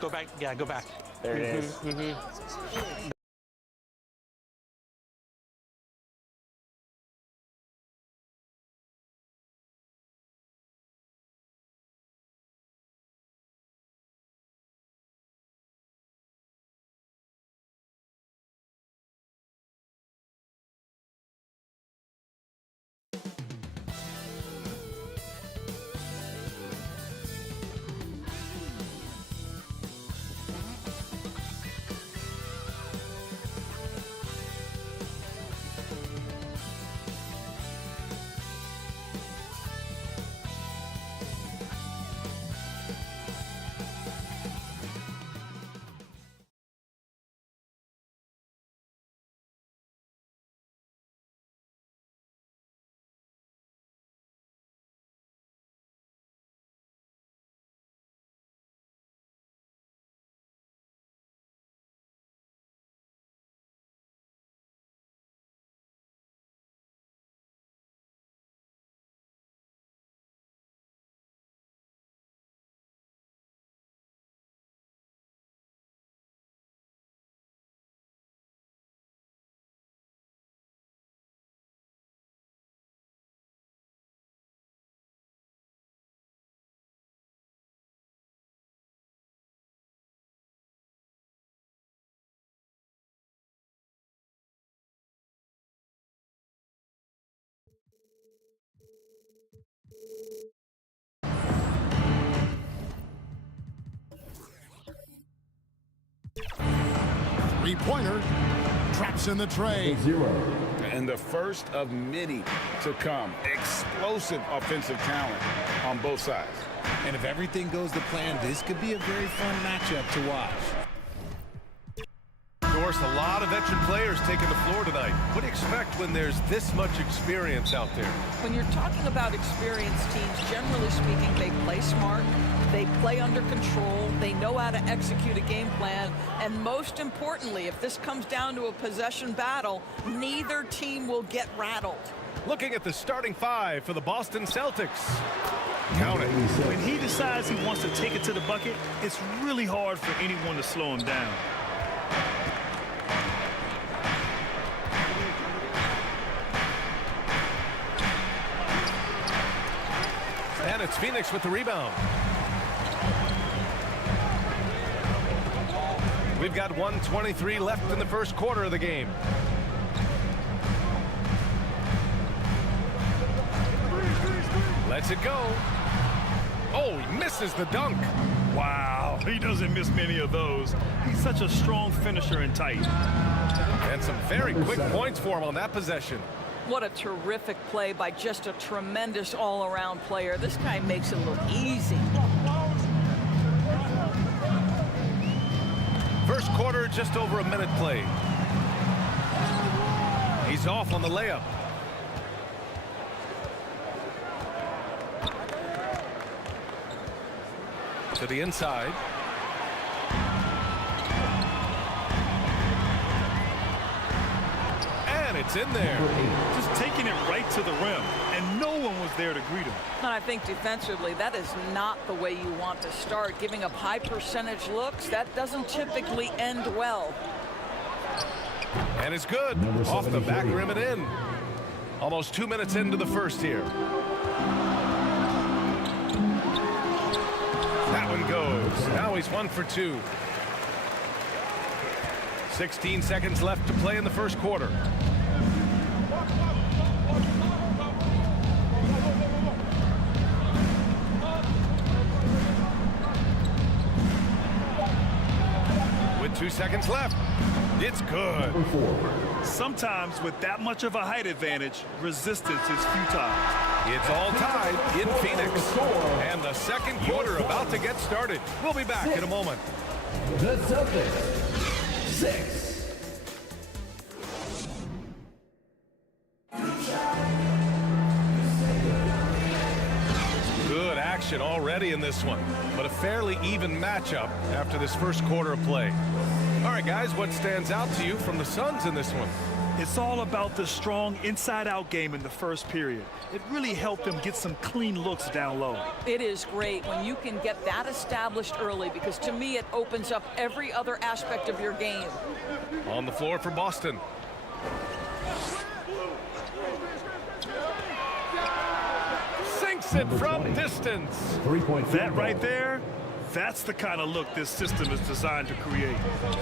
Go back. Yeah, go back. There it is. Three-pointer traps in the tray. And the first of many to come. Explosive offensive talent on both sides. And if everything goes to plan, this could be a very fun matchup to watch. Of course, a lot of veteran players taking the floor tonight. What do you expect when there's this much experience out there? When you're talking about experienced teams, generally speaking, they play smart, they play under control, they know how to execute a game plan, and most importantly, if this comes down to a possession battle, neither team will get rattled. Looking at the starting five for the Boston Celtics. Count it. When he decides he wants to take it to the bucket, it's really hard for anyone to slow him down. And it's Phoenix with the rebound. We've got 1:23 left in the first quarter of the game. Lets it go. Oh, he misses the dunk. Wow, he doesn't miss many of those. He's such a strong finisher and tight. And some very quick points for him on that possession. What a terrific play by just a tremendous all-around player. This guy makes it look easy. First quarter, just over a minute played. He's off on the layup. To the inside. And it's in there. Just taking it right to the rim, and no one was there to greet him. And I think defensively, that is not the way you want to start. Giving up high percentage looks, that doesn't typically end well. And it's good. Off the back rim and in. Almost 2 minutes into the first here. That one goes. Now he's 1 for 2. 16 seconds left to play in the first quarter. With 2 seconds left. It's good. Sometimes with that much of a height advantage, resistance is futile. It's all tied in Phoenix. And the second quarter about to get started. We'll be back in a moment. The Celtics, 6. Good action already in this one, but a fairly even matchup after this first quarter of play. All right, guys, what stands out to you from the Suns in this one? It's all about the strong inside-out game in the first period. It really helped them get some clean looks down low. It is great when you can get that established early, because to me it opens up every other aspect of your game. On the floor for Boston. Sinks it from distance. 3-point That right there, that's the kind of look this system is designed to create.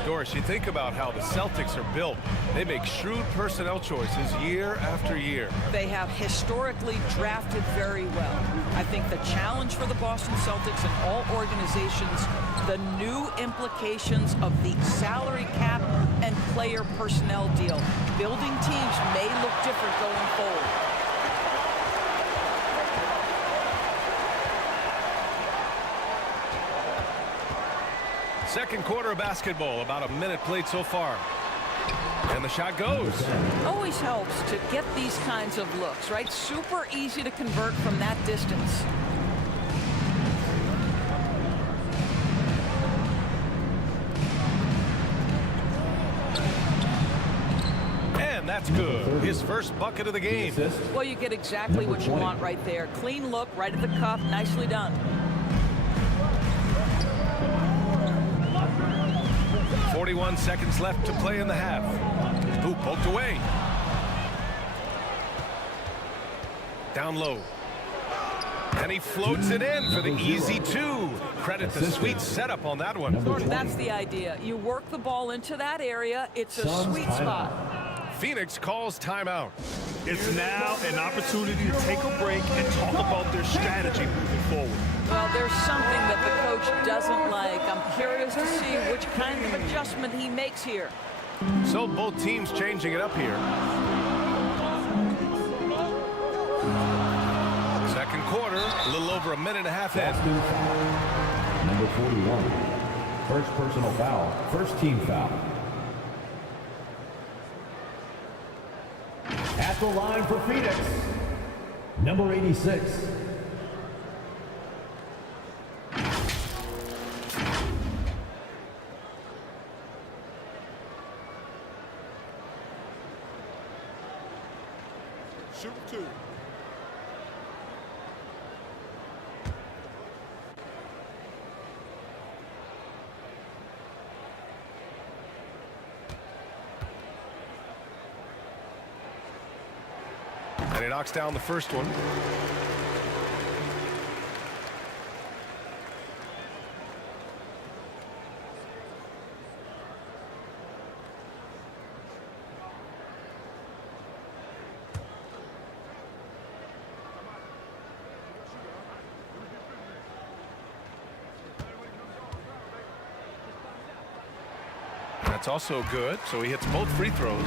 Doris, you think about how the Celtics are built. They make shrewd personnel choices year after year. They have historically drafted very well. I think the challenge for the Boston Celtics and all organizations, the new implications of the salary cap and player personnel deal. Building teams may look different going forward. Second quarter of basketball, about a minute played so far. And the shot goes. Always helps to get these kinds of looks, right? Super easy to convert from that distance. And that's good. His first bucket of the game. Well, you get exactly what you want right there. Clean look, right at the cup, nicely done. 41 seconds left to play in the half. Ooh, poked away. Down low. And he floats it in for the easy two. Credit the sweet setup on that one. That's the idea. You work the ball into that area. It's a sweet spot. Phoenix calls timeout. It's now an opportunity to take a break and talk about their strategy moving forward. Well, there's something that the coach doesn't like. I'm curious to see which kind of adjustment he makes here. So both teams changing it up here. Second quarter, a little over a minute and a half in. Number 41. First personal foul. First team foul. At the line for Phoenix. Number 86. Shoot two. And he knocks down the first one. That's also good, so he hits both free throws.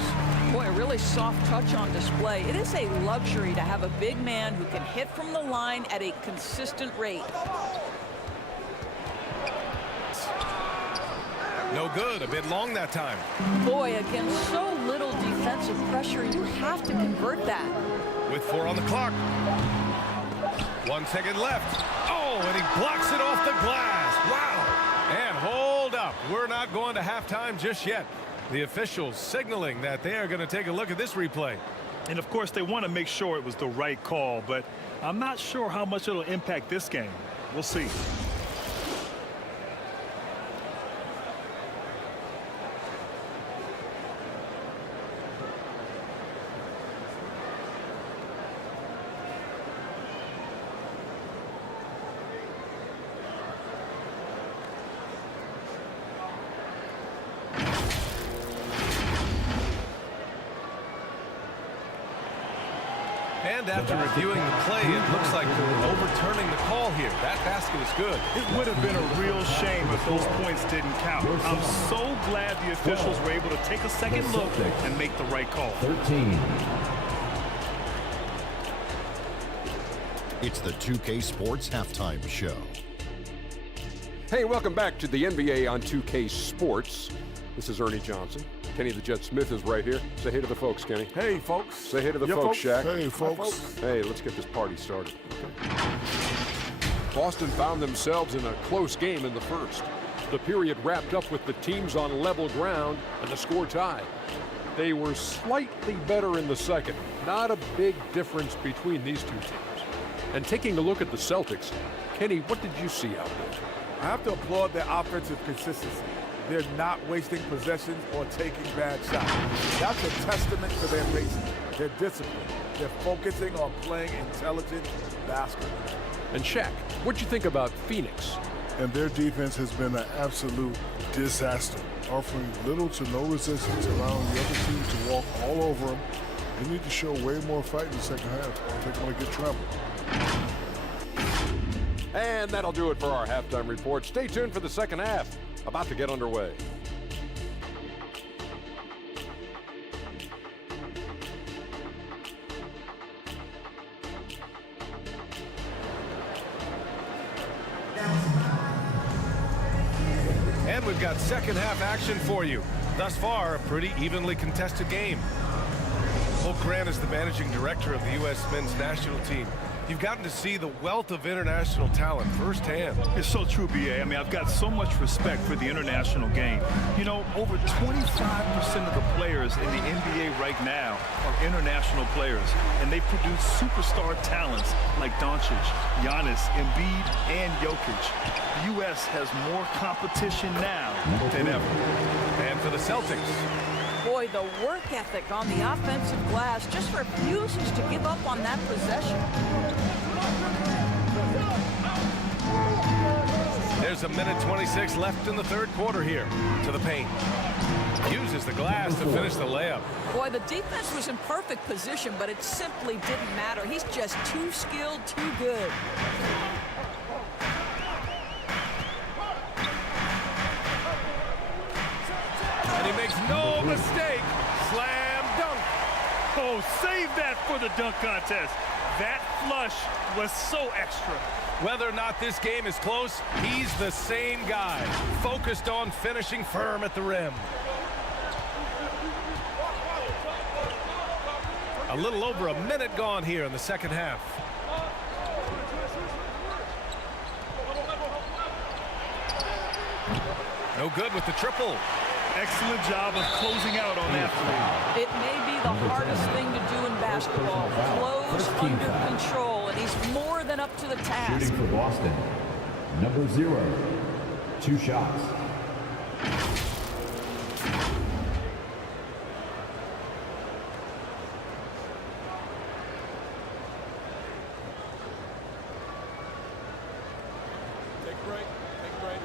Boy, a really soft touch on display. It is a luxury to have a big man who can hit from the line at a consistent rate. No good, a bit long that time. Boy, against so little defensive pressure, you have to convert that. With 4 on the clock. 1 second left. Oh, and he blocks it off the glass. Wow. And hold up. We're not going to halftime just yet. The officials signaling that they are going to take a look at this replay. And of course, they want to make sure it was the right call, but I'm not sure how much it'll impact this game. We'll see. And after reviewing the play, it looks like they're overturning the call here. That basket is good. It would have been a real shame if those points didn't count. I'm so glad the officials were able to take a second look and make the right call. 13. It's the 2K Sports Halftime Show. Hey, welcome back to the NBA on 2K Sports. This is Ernie Johnson. Kenny the Jet Smith is right here. Say hey to the folks, Kenny. Hey, folks. Say hey to the folks, Shaq. Hey, folks. Hey, let's get this party started. Okay. Boston found themselves in a close game in the first. The period wrapped up with the teams on level ground and the score tied. They were slightly better in the second. Not a big difference between these two teams. And taking a look at the Celtics, Kenny, what did you see out there? I have to applaud their offensive consistency. They're not wasting possessions or taking bad shots. That's a testament to their racing, their discipline. They're focusing on playing intelligent basketball. And Shaq, what'd you think about Phoenix? And their defense has been an absolute disaster, offering little to no resistance, allowing the other team to walk all over them. They need to show way more fight in the second half, or they're going to get trampled. And that'll do it for our halftime report. Stay tuned for the second half, about to get underway. And we've got second half action for you. Thus far, a pretty evenly contested game. Hope Grant is the managing director of the U.S. men's national team. You've gotten to see the wealth of international talent firsthand. It's so true, B.A. I mean, I've got so much respect for the international game. You know, over 25% of the players in the NBA right now are international players, and they produce superstar talents like Doncic, Giannis, Embiid, and Jokic. The U.S. has more competition now than ever. And for the Celtics, Boy, the work ethic on the offensive glass just refuses to give up on that possession. there's a minute 26 left in the third quarter here. To the paint. Uses the glass to finish the layup. Boy, the defense was in perfect position, but it simply didn't matter. He's just too skilled, too good. And he makes no mistake. Slam dunk. Oh, save that for the dunk contest. That flush was so extra. Whether or not this game is close, he's the same guy, focused on finishing firm at the rim. A little over a minute gone here in the second half. No good with the triple. Excellent job of closing out on that three. It may be the hardest thing to do in basketball. Close under control, and he's more than up to the task. Shooting for Boston, number 0, 2 shots. Take a break. Take a break.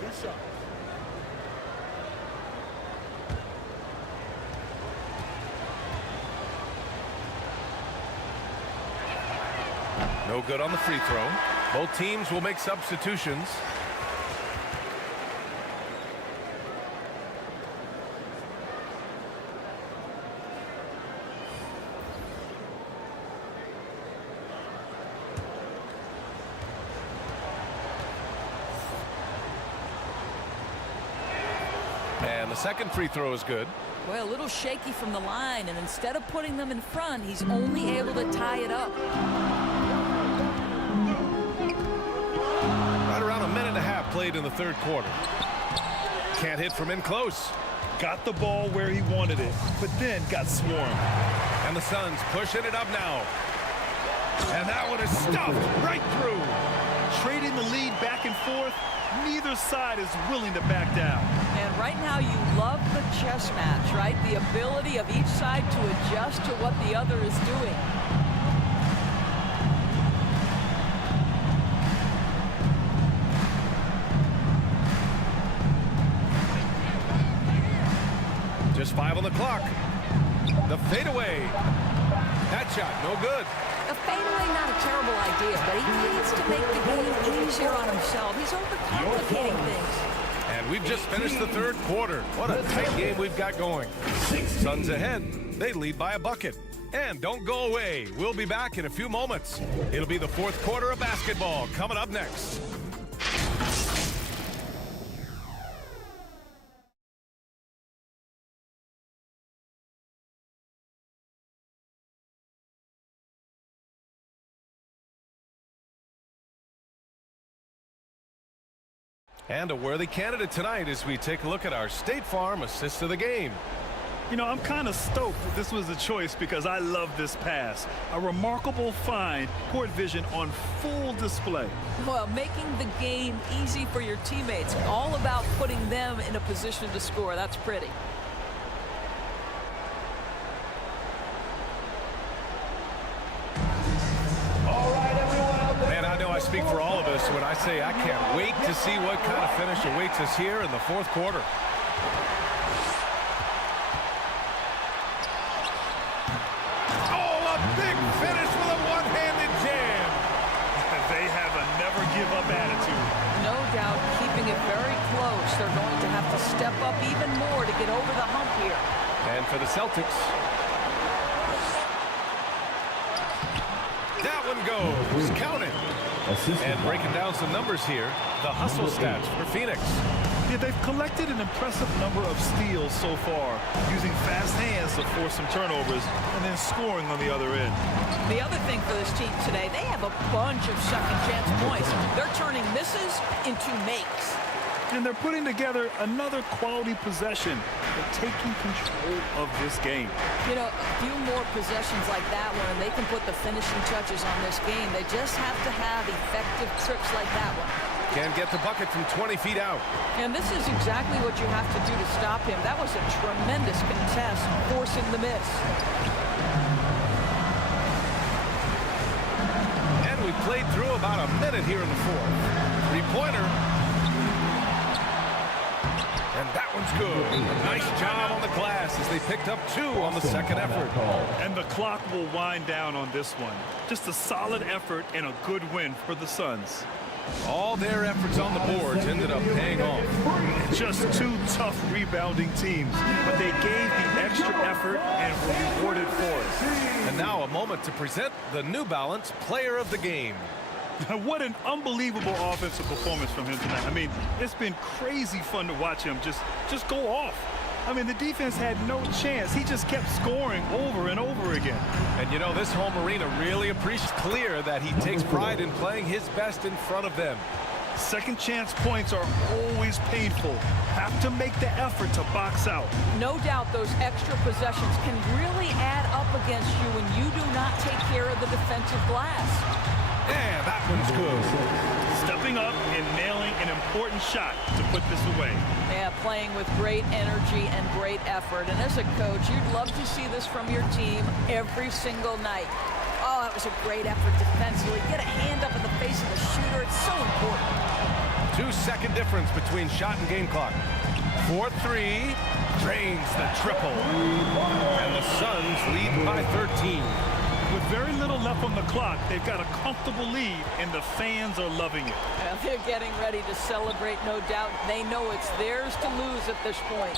2 shots. No good on the free throw. Both teams will make substitutions. And the second free throw is good. Well, a little shaky from the line, and instead of putting them in front, he's only able to tie it up. Right around a minute and a half played in the third quarter. Can't hit from in close. Got the ball where he wanted it, but then got swarmed. And the Suns pushing it up now. And that one is stuffed right through. Trading the lead back and forth, neither side is willing to back down. And right now you love the chess match, right? The ability of each side to adjust to what the other is doing. Just 5 on the clock. The fadeaway. That shot, no good. A fadeaway, not a terrible idea, but he needs to make the game easier on himself. He's overcomplicating things. And we've just finished the third quarter. What a tight game we've got going. Suns ahead. They lead by a bucket. And don't go away. We'll be back in a few moments. It'll be the fourth quarter of basketball coming up next. And a worthy candidate tonight as we take a look at our State Farm assist of the game. You know, I'm kind of stoked that this was a choice because I love this pass. A remarkable find, court vision on full display. Well, making the game easy for your teammates. All about putting them in a position to score. That's pretty. Man, I know I speak for all of us when I say I can't wait to see what kind of finish awaits us here in the fourth quarter. Big finish with a one-handed jam. They have a never-give-up attitude. No doubt keeping it very close. They're going to have to step up even more to get over the hump here. And for the Celtics. That one goes. Count it. And breaking down some numbers here, the hustle stats for Phoenix. Yeah, they've collected an impressive number of steals so far, using fast hands to force some turnovers and then scoring on the other end. The other thing for this team today, they have a bunch of second chance points. They're turning misses into makes. And they're putting together another quality possession. They're taking control of this game. You know, a few more possessions like that one, and they can put the finishing touches on this game. They just have to have effective trips like that one. Can get the bucket from 20 feet out. And this is exactly what you have to do to stop him. That was a tremendous contest, forcing the miss. And we played through about a minute here in the fourth. Three-pointer. And that one's good. Nice job on the glass as they picked up 2 on the second effort. And the clock will wind down on this one. Just a solid effort and a good win for the Suns. All their efforts on the boards ended up paying off. Just 2 tough rebounding teams, but they gave the extra effort and were rewarded for it. And now a moment to present the New Balance Player of the Game. What an unbelievable offensive performance from him tonight. I mean, it's been crazy fun to watch him just go off. I mean, the defense had no chance. He just kept scoring over and over again. And you know, this home arena really appreciates clear that he takes pride in playing his best in front of them. Second chance points are always painful. Have to make the effort to box out. No doubt those extra possessions can really add up against you when you do not take care of the defensive glass. Yeah, that one's good. Stepping up and nailing an important shot to put this away. Yeah, playing with great energy and great effort. And as a coach, you'd love to see this from your team every single night. Oh, that was a great effort defensively. Get a hand up in the face of the shooter. It's so important. 2-second difference between shot and game clock. 4-3, drains the triple. And the Suns lead by 13. With very little left on the clock, they've got a comfortable lead, and the fans are loving it. Well, they're getting ready to celebrate, no doubt. They know it's theirs to lose at this point.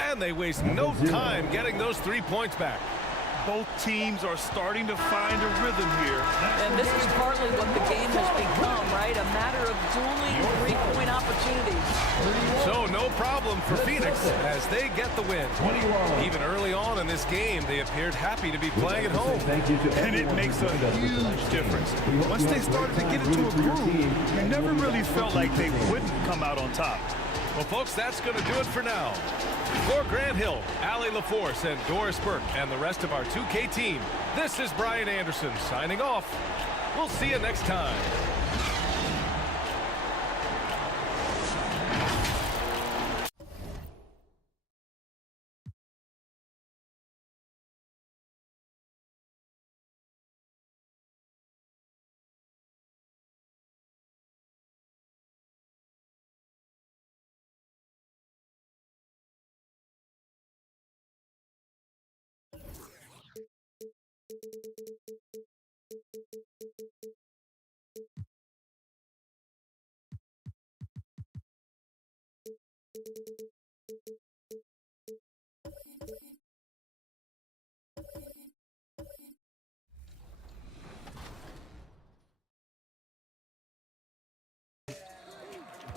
And they waste no time getting those 3 points back. Both teams are starting to find a rhythm here. And this is partly what the game has become, right? A matter of dueling three-point opportunities. So no problem for Phoenix as they get the win. Even early on in this game, they appeared happy to be playing at home. And it makes a huge difference. Once they started to get into a groove, you never really felt like they wouldn't come out on top. Well, folks, that's going to do it for now. For Grant Hill, Allie LaForce, and Doris Burke, and the rest of our 2K team, this is Brian Anderson signing off. We'll see you next time.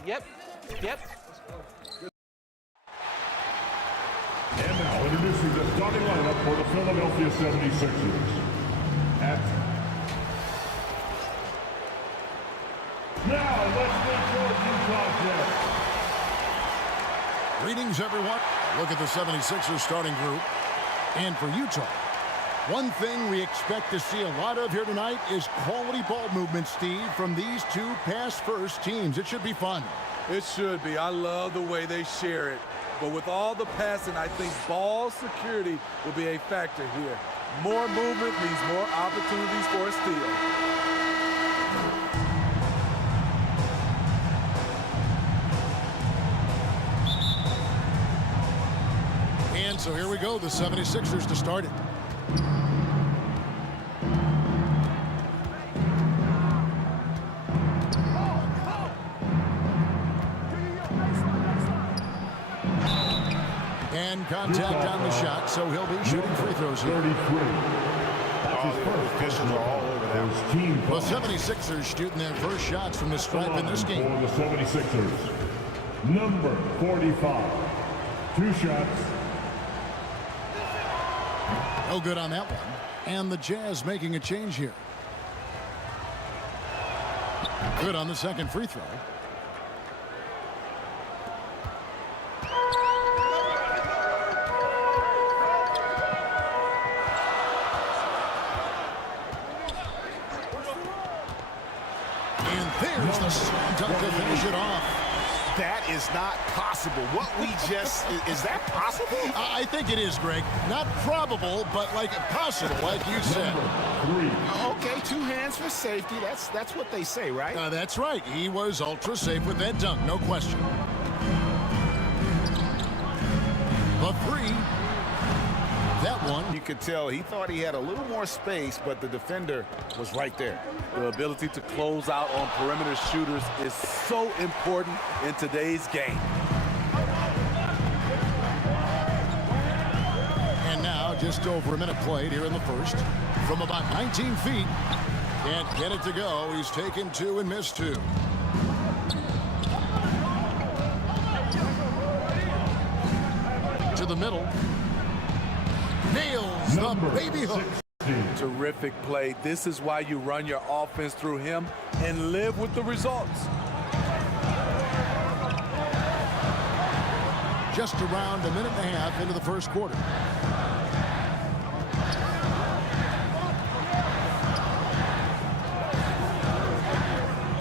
Yep. And now introducing the starting lineup for the Philadelphia 76ers. Now let's make your Utah Jazz. Greetings, everyone. Look at the 76ers starting group. And for Utah, one thing we expect to see a lot of here tonight is quality ball movement, Steve, from these two pass-first teams. It should be fun. It should be. I love the way they share it. But with all the passing, I think ball security will be a factor here. More movement means more opportunities for a steal. And so here we go, the 76ers to start it. And contact on the shot, so he'll be shooting free throws here. 33. That's his first personal foul. The 76ers shooting their first shots from the stripe in this game. For the 76ers, number 45. 2 shots. No good on that one. And the Jazz making a change here. Good on the second free throw. And there's the slam dunk to finish it off. That is not possible. What we just, is that possible? I think it is, Greg. Not probable, but like possible, like you said. Okay, 2 hands for safety. That's what they say, right? That's right. He was ultra safe with that dunk, no question. The 3. That one. You could tell he thought he had a little more space, but the defender was right there. The ability to close out on perimeter shooters is so important in today's game. And now just over a minute played here in the first. From about 19 feet. Can't get it to go. He's taken 2 and missed 2. To the middle. Nails the baby hook. Terrific play. This is why you run your offense through him and live with the results. Just around a minute and a half into the first quarter.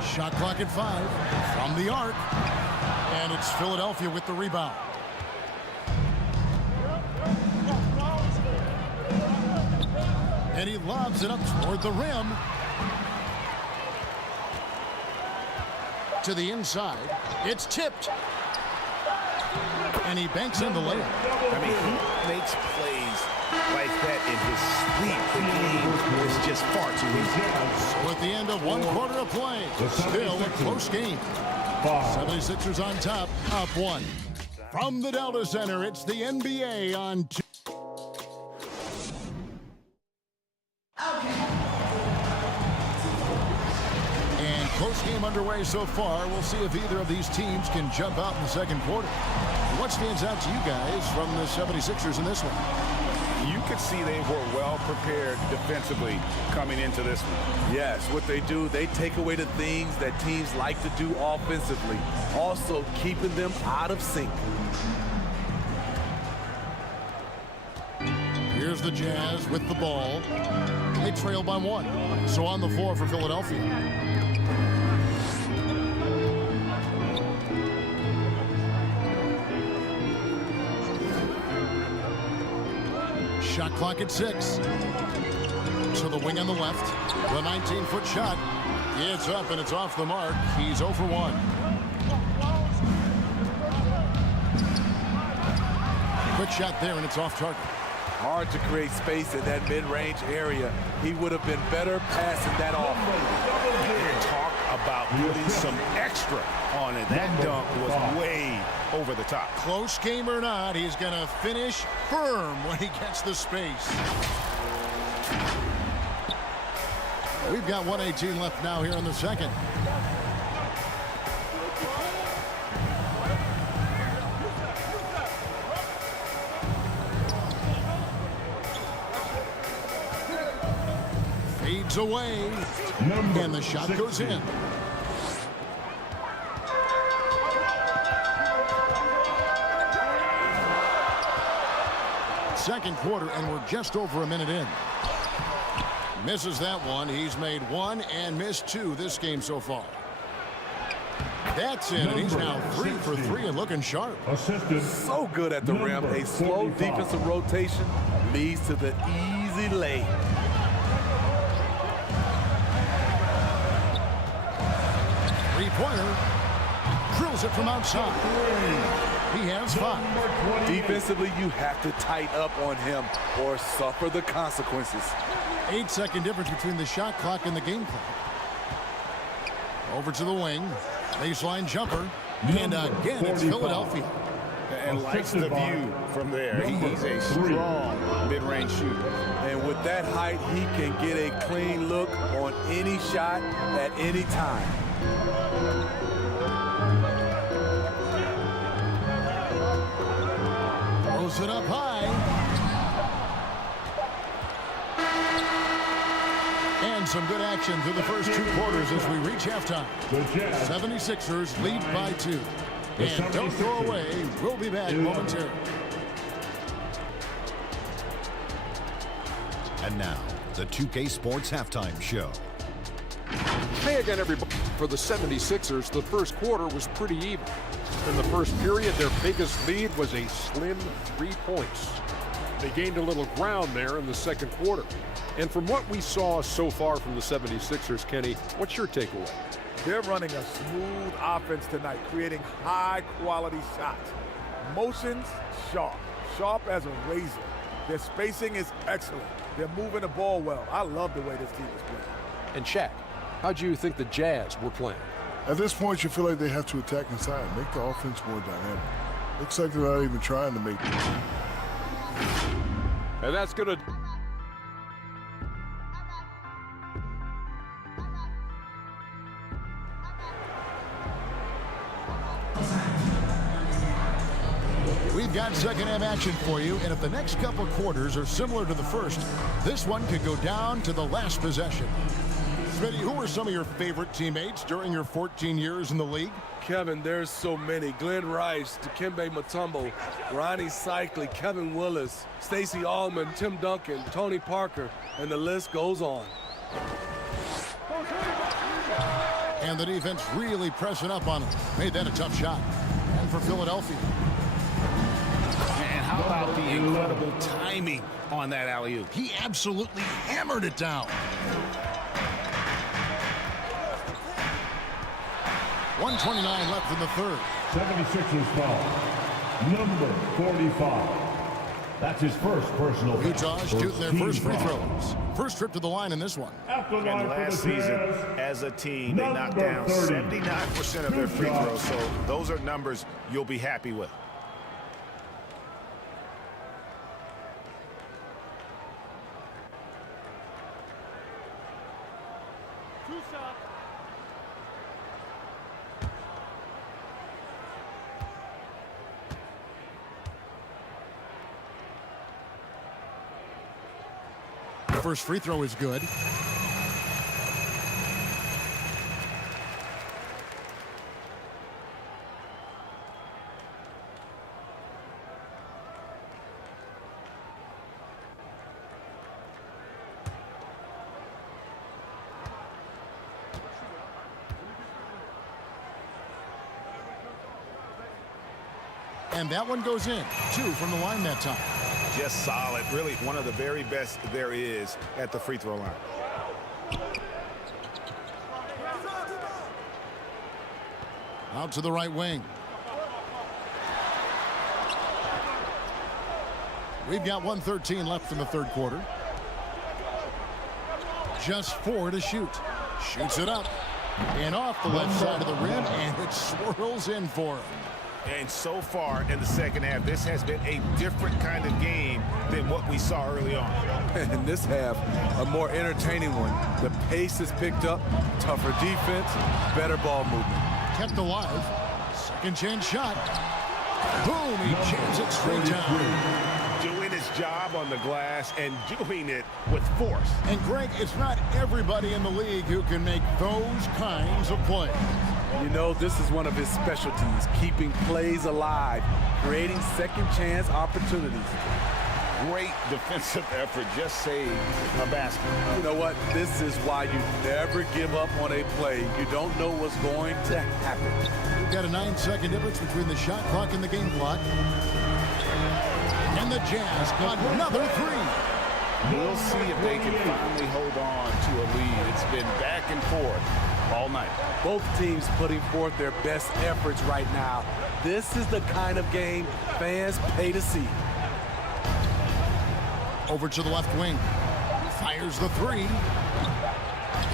Shot clock at 5 from the arc. And it's Philadelphia with the rebound. And he lobs it up toward the rim. To the inside. It's tipped. And he banks in the layup. I mean, he makes plays like that in his sleep. The game is just far too easy. So at the end of 1 quarter of play, still a close game. 76ers on top, up 1. From the Delta Center, it's the NBA on 2. Close game underway so far. We'll see if either of these teams can jump out in the second quarter. What stands out to you guys from the 76ers in this one? You could see they were well prepared defensively coming into this one. Yes, what they do, they take away the things that teams like to do offensively, also keeping them out of sync. Here's the Jazz with the ball. They trail by 1. So on the floor for Philadelphia. Shot clock at 6. To the wing on the left. The 19-foot shot. It's up and it's off the mark. He's 0 for 1. Quick shot there and it's off target. Hard to create space in that mid-range area. He would have been better passing that off. Talk about putting some extra on it. That dunk was way over the top. Close game or not, he's going to finish firm when he gets the space. We've got 1:18 left now here in the second. Fades away. And the shot goes in. second quarter, and we're just over a minute in. Misses that one. He's made one and missed two this game so far. That's in, and he's now 3 for 3 and looking sharp. So good at the rim. A slow defensive rotation leads to the easy lay. Three-pointer. Drills it from outside. He has 5. Defensively, you have to tighten up on him or suffer the consequences. 8-second difference between the shot clock and the game clock. Over to the wing. Baseline jumper. And again, it's Philadelphia. And likes the view from there. He's a strong mid-range shooter. And with that height, he can get a clean look on any shot at any time. Throws it up high. And some good action through the first 2 quarters as we reach halftime. 76ers lead by 2. And don't go away. We'll be back momentarily. And now, the 2K Sports Halftime Show. Hey again, everybody. For the 76ers, the first quarter was pretty even. In the first period, their biggest lead was a slim 3 points. They gained a little ground there in the second quarter. And from what we saw so far from the 76ers, Kenny, what's your takeaway? They're running a smooth offense tonight, creating high-quality shots. Motions, sharp. Sharp as a razor. Their spacing is excellent. They're moving the ball well. I love the way this team is playing. And Shaq, how do you think the Jazz were playing? At this point, you feel like they have to attack inside, make the offense more dynamic. Looks like they're not even trying to make it. And that's going to... We've got second-half action for you, and if the next couple quarters are similar to the first, this one could go down to the last possession. Smitty, who were some of your favorite teammates during your 14 years in the league? Kevin, there's so many. Glenn Rice, Dikembe Mutombo, Ronnie Cycli, Kevin Willis, Stacey Allman, Tim Duncan, Tony Parker, and the list goes on. And the defense really pressing up on him. Made that a tough shot. And for Philadelphia. And how about the incredible timing on that alley-oop? He absolutely hammered it down. 1:29 left in the third. 76ers foul. Number 45. That's his first personal. Utah shooting their first free throws. First trip to the line in this one. And last season, as a team, they knocked down 79% of their free throws. So those are numbers you'll be happy with. First free throw is good. And that one goes in. 2 from the line that time. Just solid. Really one of the very best there is at the free throw line. Out to the right wing. We've got 1:13 left in the third quarter. Just 4 to shoot. Shoots it up. And off the left side of the rim, and it swirls in for him. And so far in the second half, this has been a different kind of game than what we saw early on. In this half, a more entertaining one. The pace is picked up, tougher defense, better ball movement. Kept alive. Second chance shot. Boom, he jams it straight down. Doing his job on the glass and doing it with force. And Greg, it's not everybody in the league who can make those kinds of plays. You know, this is one of his specialties, keeping plays alive, creating second chance opportunities. great defensive effort just saved a basket. You know what? This is why you never give up on a play. You don't know what's going to happen. We've got a 9-second difference between the shot clock and the game clock. And the Jazz got another three. We'll see if they can finally hold on to a lead. It's been back and forth all night. Both teams putting forth their best efforts right now. This is the kind of game fans pay to see. Over to the left wing. Fires the three.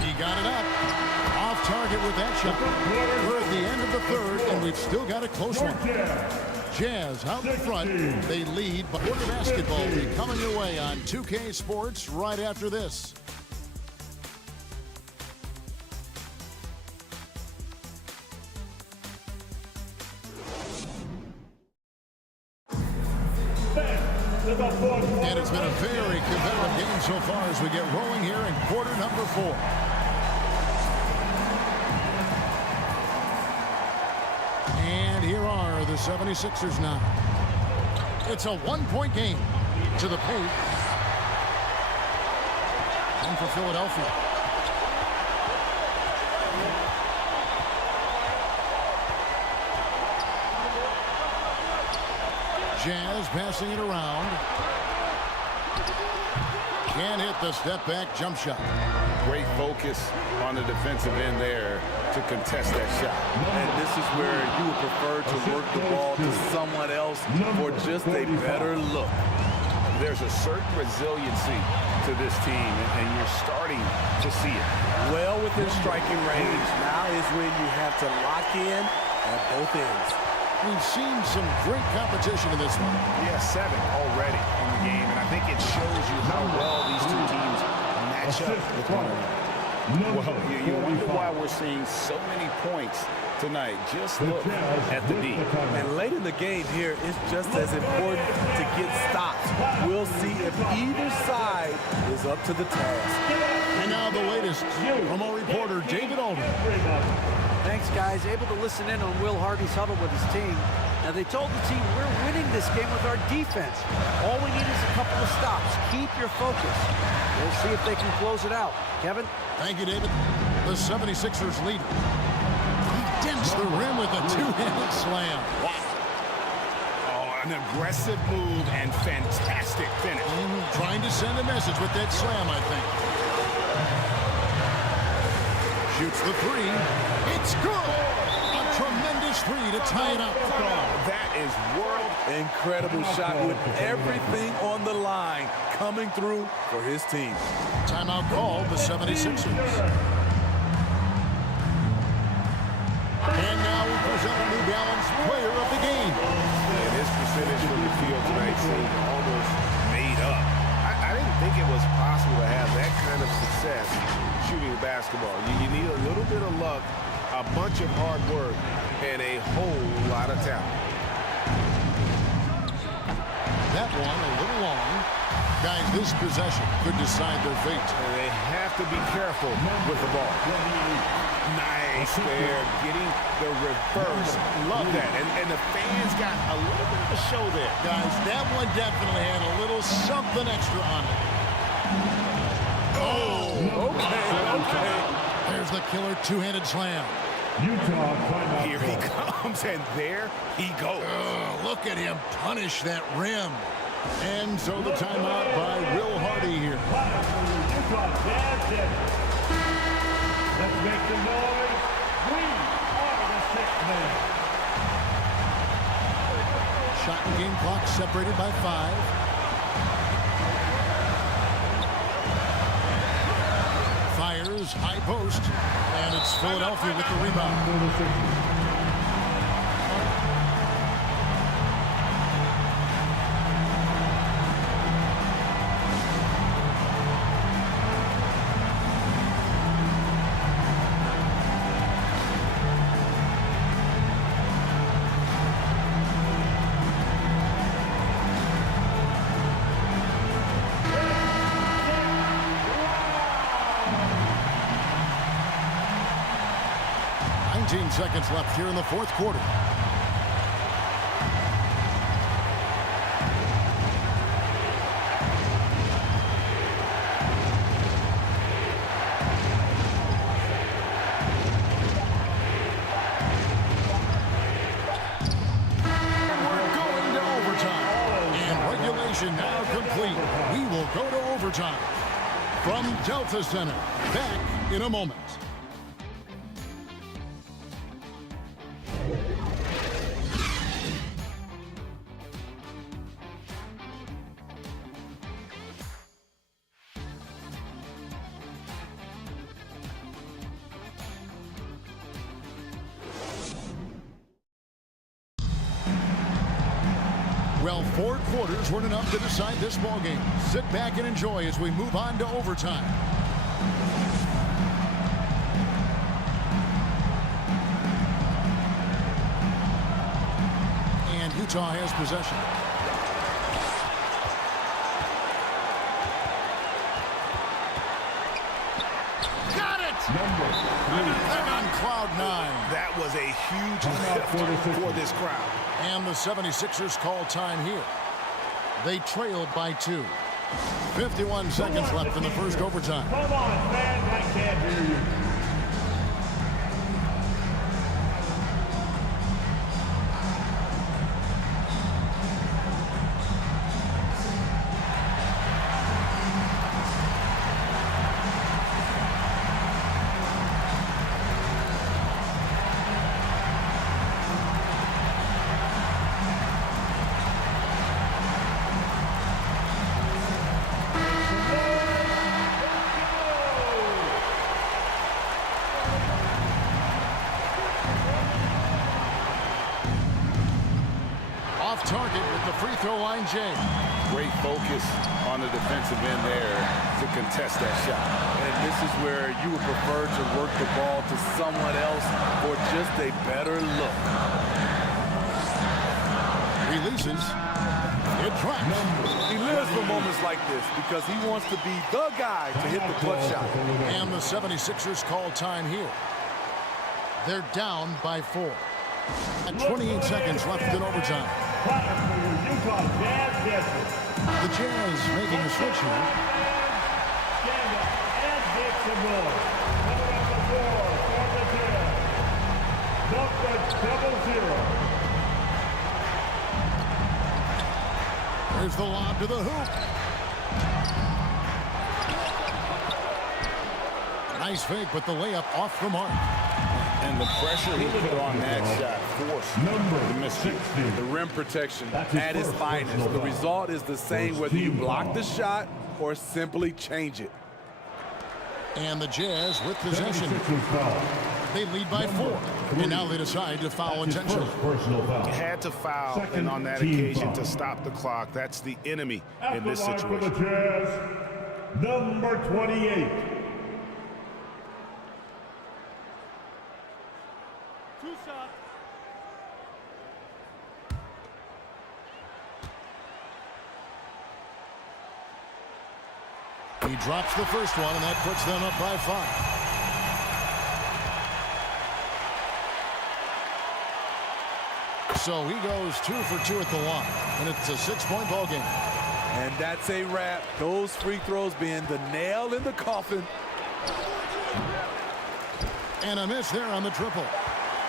He got it up. Off target with that shot. We're at the end of the third, and we've still got a close one. Jazz out in front. They lead, but quarter basketball will be coming your way on 2K Sports right after this. And it's been a very competitive game so far as we get rolling here in quarter number 4. And here are the 76ers now. It's a one-point game to the paint. And for Philadelphia. Jazz passing it around. Can't hit the step-back jump shot. Great focus on the defensive end there to contest that shot. And this is where you would prefer to work the ball to someone else for just a better look. There's a certain resiliency to this team, and you're starting to see it. Well within striking range. Now is when you have to lock in at both ends. We've seen some great competition in this one. Yeah, 7 already in the game, and I think it shows you how well these two teams match up with one another. Well, you wonder why we're seeing so many points tonight. Just look at the D. And late in the game here, it's just as important to get stops. We'll see if either side is up to the task. And now the latest from our reporter, David Alden. Thanks, guys. Able to listen in on Will Hardy's huddle with his team. Now, they told the team, we're winning this game with our defense. All we need is a couple of stops. Keep your focus. We'll see if they can close it out. Kevin? Thank you, David. The 76ers lead. He dents the rim with a two-handed slam. Wow. Oh, an aggressive move and fantastic finish. Trying to send a message with that slam, I think. Shoots the three. It's good. A tremendous three to tie it up. That is world. Incredible shot with everything on the line coming through for his team. Timeout called the 76ers. And now we present a New Balance player of the game. And his percentage from the field tonight seemed almost made up. I didn't think it was possible to have that kind of success shooting the basketball. You need a little bit of luck, a bunch of hard work, and a whole lot of talent. That one a little long. Guys, this possession could decide their fate. And they have to be careful with the ball. Nice there, getting the reverse. Love that. And the fans got a little bit of a show there. Guys, that one definitely had a little something extra on it. Oh, okay. There's the killer two-handed slam. Here he comes, and there he goes. Look at him punish that rim. And so the timeout by Will Hardy here. Let's make the noise. We are the sixth man. Shot and game clock separated by 5. Fires, high post, and it's Philadelphia with the rebound. Seconds left here in the fourth quarter. go to overtime. From Delta Center, back in a moment. Well, 4 quarters weren't enough to decide this ball game. Sit back and enjoy as we move on to overtime. And Utah has possession. Got it! They're on cloud 9. That was a huge lift for this crowd. And the 76ers call time here. They trailed by 2. 51 seconds left in the first overtime. Come on, fans, I can't hear you. Off target with the free throw line, Jay. Great focus on the defensive end there to contest that shot. And this is where you would prefer to work the ball to someone else for just a better look. Releases. It drops. He lives for moments like this because he wants to be the guy to hit the clutch shot. And the 76ers call time here. They're down by 4. And 28 seconds left in overtime. Utah Jazz Dancers. The Jazz making a switch here. Stand up and make some noise. Coming up the floor for the Jazz. Number 00. There's the lob to the hoop. Nice fake, but the layup off the mark. And the pressure he put on that shot forced the mistake. The rim protection at its finest. The result is the same whether you block the shot or simply change it. And the Jazz with possession. They lead by 4. And now they decide to foul intentionally. Had to foul, and on that occasion to stop the clock. That's the enemy in this situation. For the Jazz, number 28. He drops the first one, and that puts them up by 5. So he goes 2 for 2 at the line, and it's a 6-point ball game. And that's a wrap. Those free throws being the nail in the coffin. And a miss there on the triple.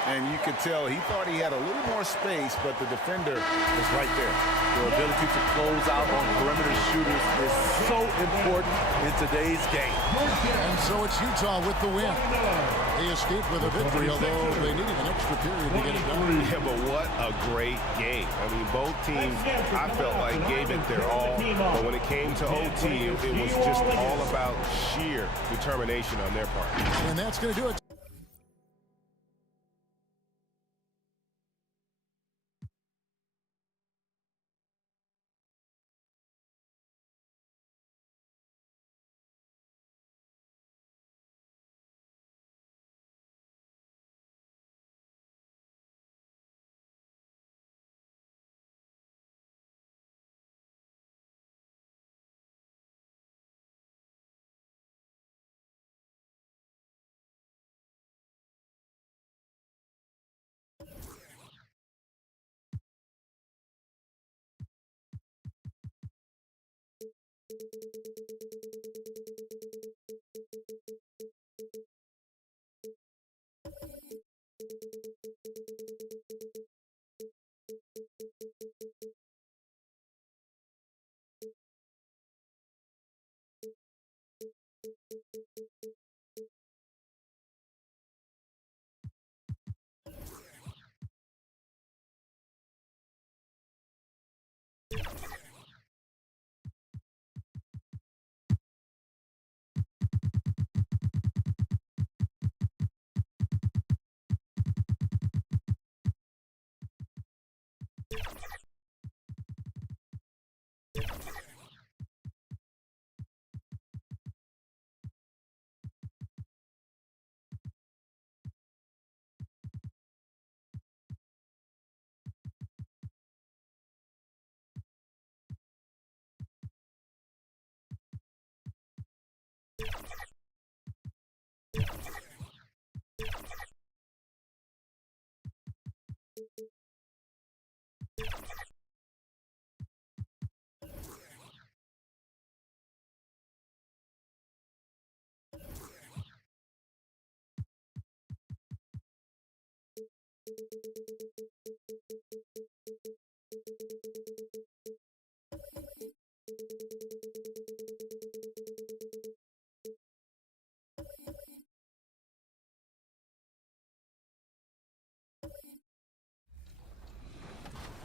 And you could tell he thought he had a little more space, but the defender was right there. The ability to close out on perimeter shooters is so important in today's game. And so it's Utah with the win. They escaped with a victory, although they needed an extra period to get it done. Yeah, but what a great game. I mean, both teams, I felt like, gave it their all. But when it came to OT, it was just all about sheer determination on their part. And that's going to do it.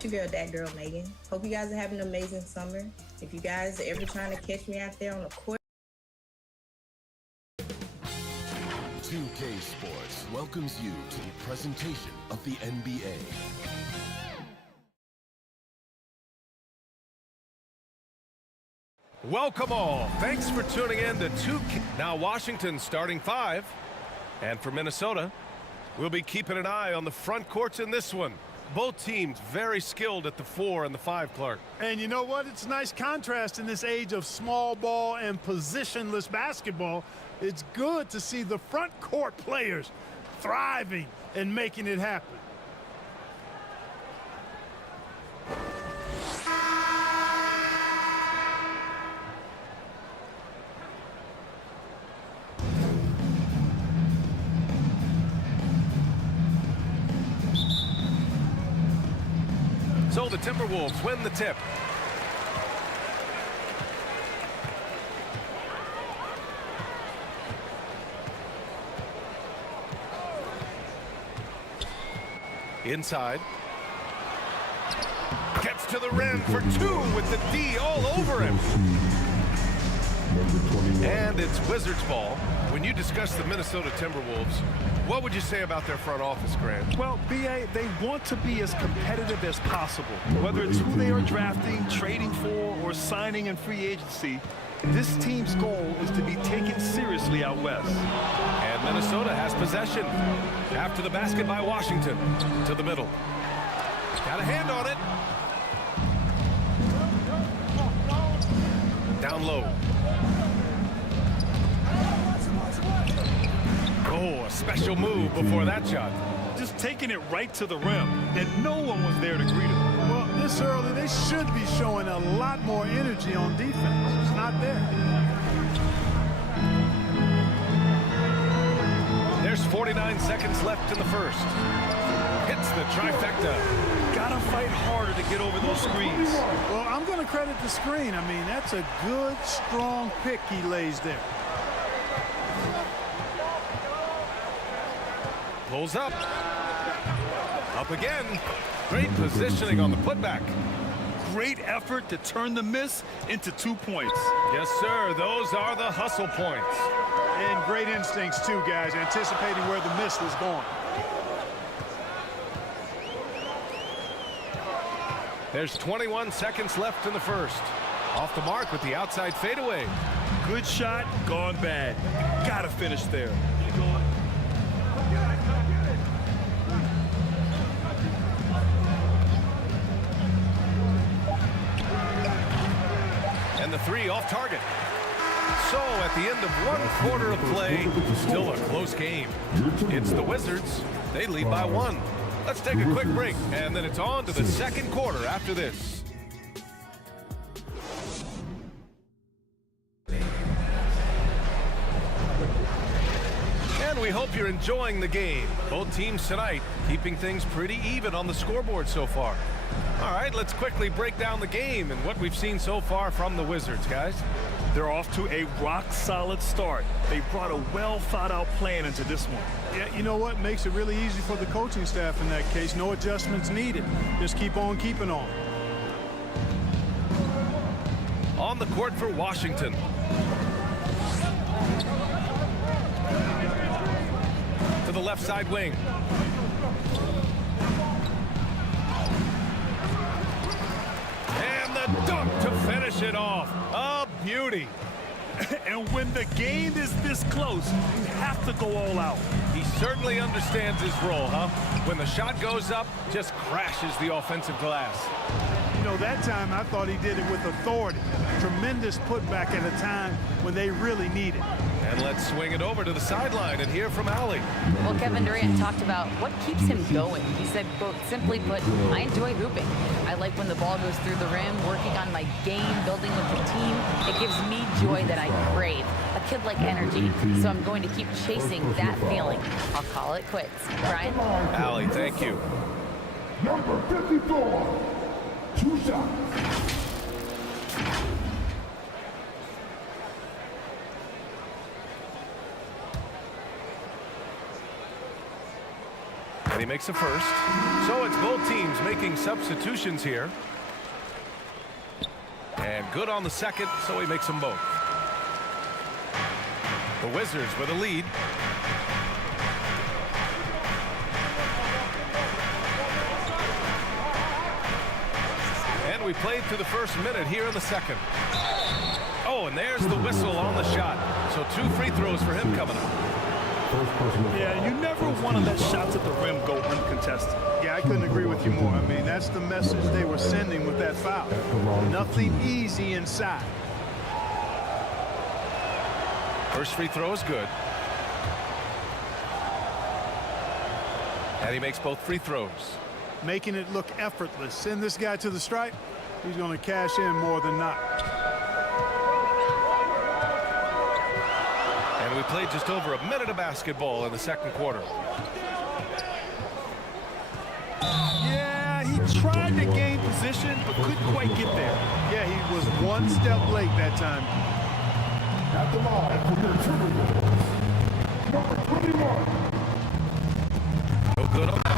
It's your girl, that girl Megan. Hope you guys are having an amazing summer. If you guys are ever trying to catch me out there on the court. 2K Sports welcomes you to the presentation of the NBA. Welcome all. Thanks for tuning in to 2K. Now Washington starting 5. And for Minnesota, we'll be keeping an eye on the front courts in this one. Both teams very skilled at the 4 and the 5, Clark. And you know what? It's a nice contrast in this age of small ball and positionless basketball. It's good to see the front court players thriving and making it happen. So the Timberwolves win the tip. Inside. Gets to the rim for 2 with the D all over him. And it's Wizards ball. When you discuss the Minnesota Timberwolves, what would you say about their front office, Grant? Well, B.A., they want to be as competitive as possible. Whether it's who they are drafting, trading for, or signing in free agency, this team's goal is to be taken seriously out west. And Minnesota has possession. After the basket by Washington. To the middle. Got a hand on it. Down low. Oh, a special move before that shot. Just taking it right to the rim, and no one was there to greet him. Well, this early, they should be showing a lot more energy on defense. It's not there. There's 49 seconds left in the first. Hits the trifecta. Gotta fight harder to get over those screens. Well, I'm going to credit the screen. I mean, that's a good, strong pick he lays there. Pulls up. Up again. Great positioning on the putback. Great effort to turn the miss into 2 points. Yes, sir. Those are the hustle points. And great instincts, too, guys, anticipating where the miss was going. There's 21 seconds left in the first. Off the mark with the outside fadeaway. Good shot, gone bad. Gotta finish there. And the 3 off target. So at the end of 1 quarter of play, still a close game. It's the Wizards. They lead by 1. Let's take a quick break, and then it's on to the second quarter after this. And we hope you're enjoying the game. Both teams tonight keeping things pretty even on the scoreboard so far. All right, let's quickly break down the game and what we've seen so far from the Wizards, guys. They're off to a rock-solid start. They brought a well-thought-out plan into this one. Yeah, you know what? Makes it really easy for the coaching staff in that case. No adjustments needed. Just keep on keeping on. On the court for Washington. To the left side wing. finish it off. A beauty. And when the game is this close, you have to go all out. He certainly understands his role, huh? When the shot goes up, just crashes the offensive glass. You know, that time I thought he did it with authority. Tremendous putback at a time when they really need it. And let's swing it over to the sideline and hear from Allie. Well, Kevin Durant talked about what keeps him going. He said, quote, simply put, I enjoy hooping. I like when the ball goes through the rim, working on my game, building with the team. It gives me joy that I crave, a kid-like energy. So I'm going to keep chasing that feeling. I'll call it quits. Brian? Allie, thank you. Number 54, 2 shots. And he makes the first. So it's both teams making substitutions here. And good on the second, so he makes them both. The Wizards with a lead. And we played through the first minute here in the second. Oh, and there's the whistle on the shot. So 2 free throws for him coming up. Yeah, you never want to let shots at the rim go uncontested. Yeah, I couldn't agree with you more. I mean, that's the message they were sending with that foul. Nothing easy inside. First free throw is good. And he makes both free throws. Making it look effortless. Send this guy to the stripe. He's going to cash in more than not. And we played just over a minute of basketball in the second quarter. Yeah, he tried to gain position, but couldn't quite get there. Yeah, he was one step late that time. At the line for your Timberwolves, number 21. No good on that.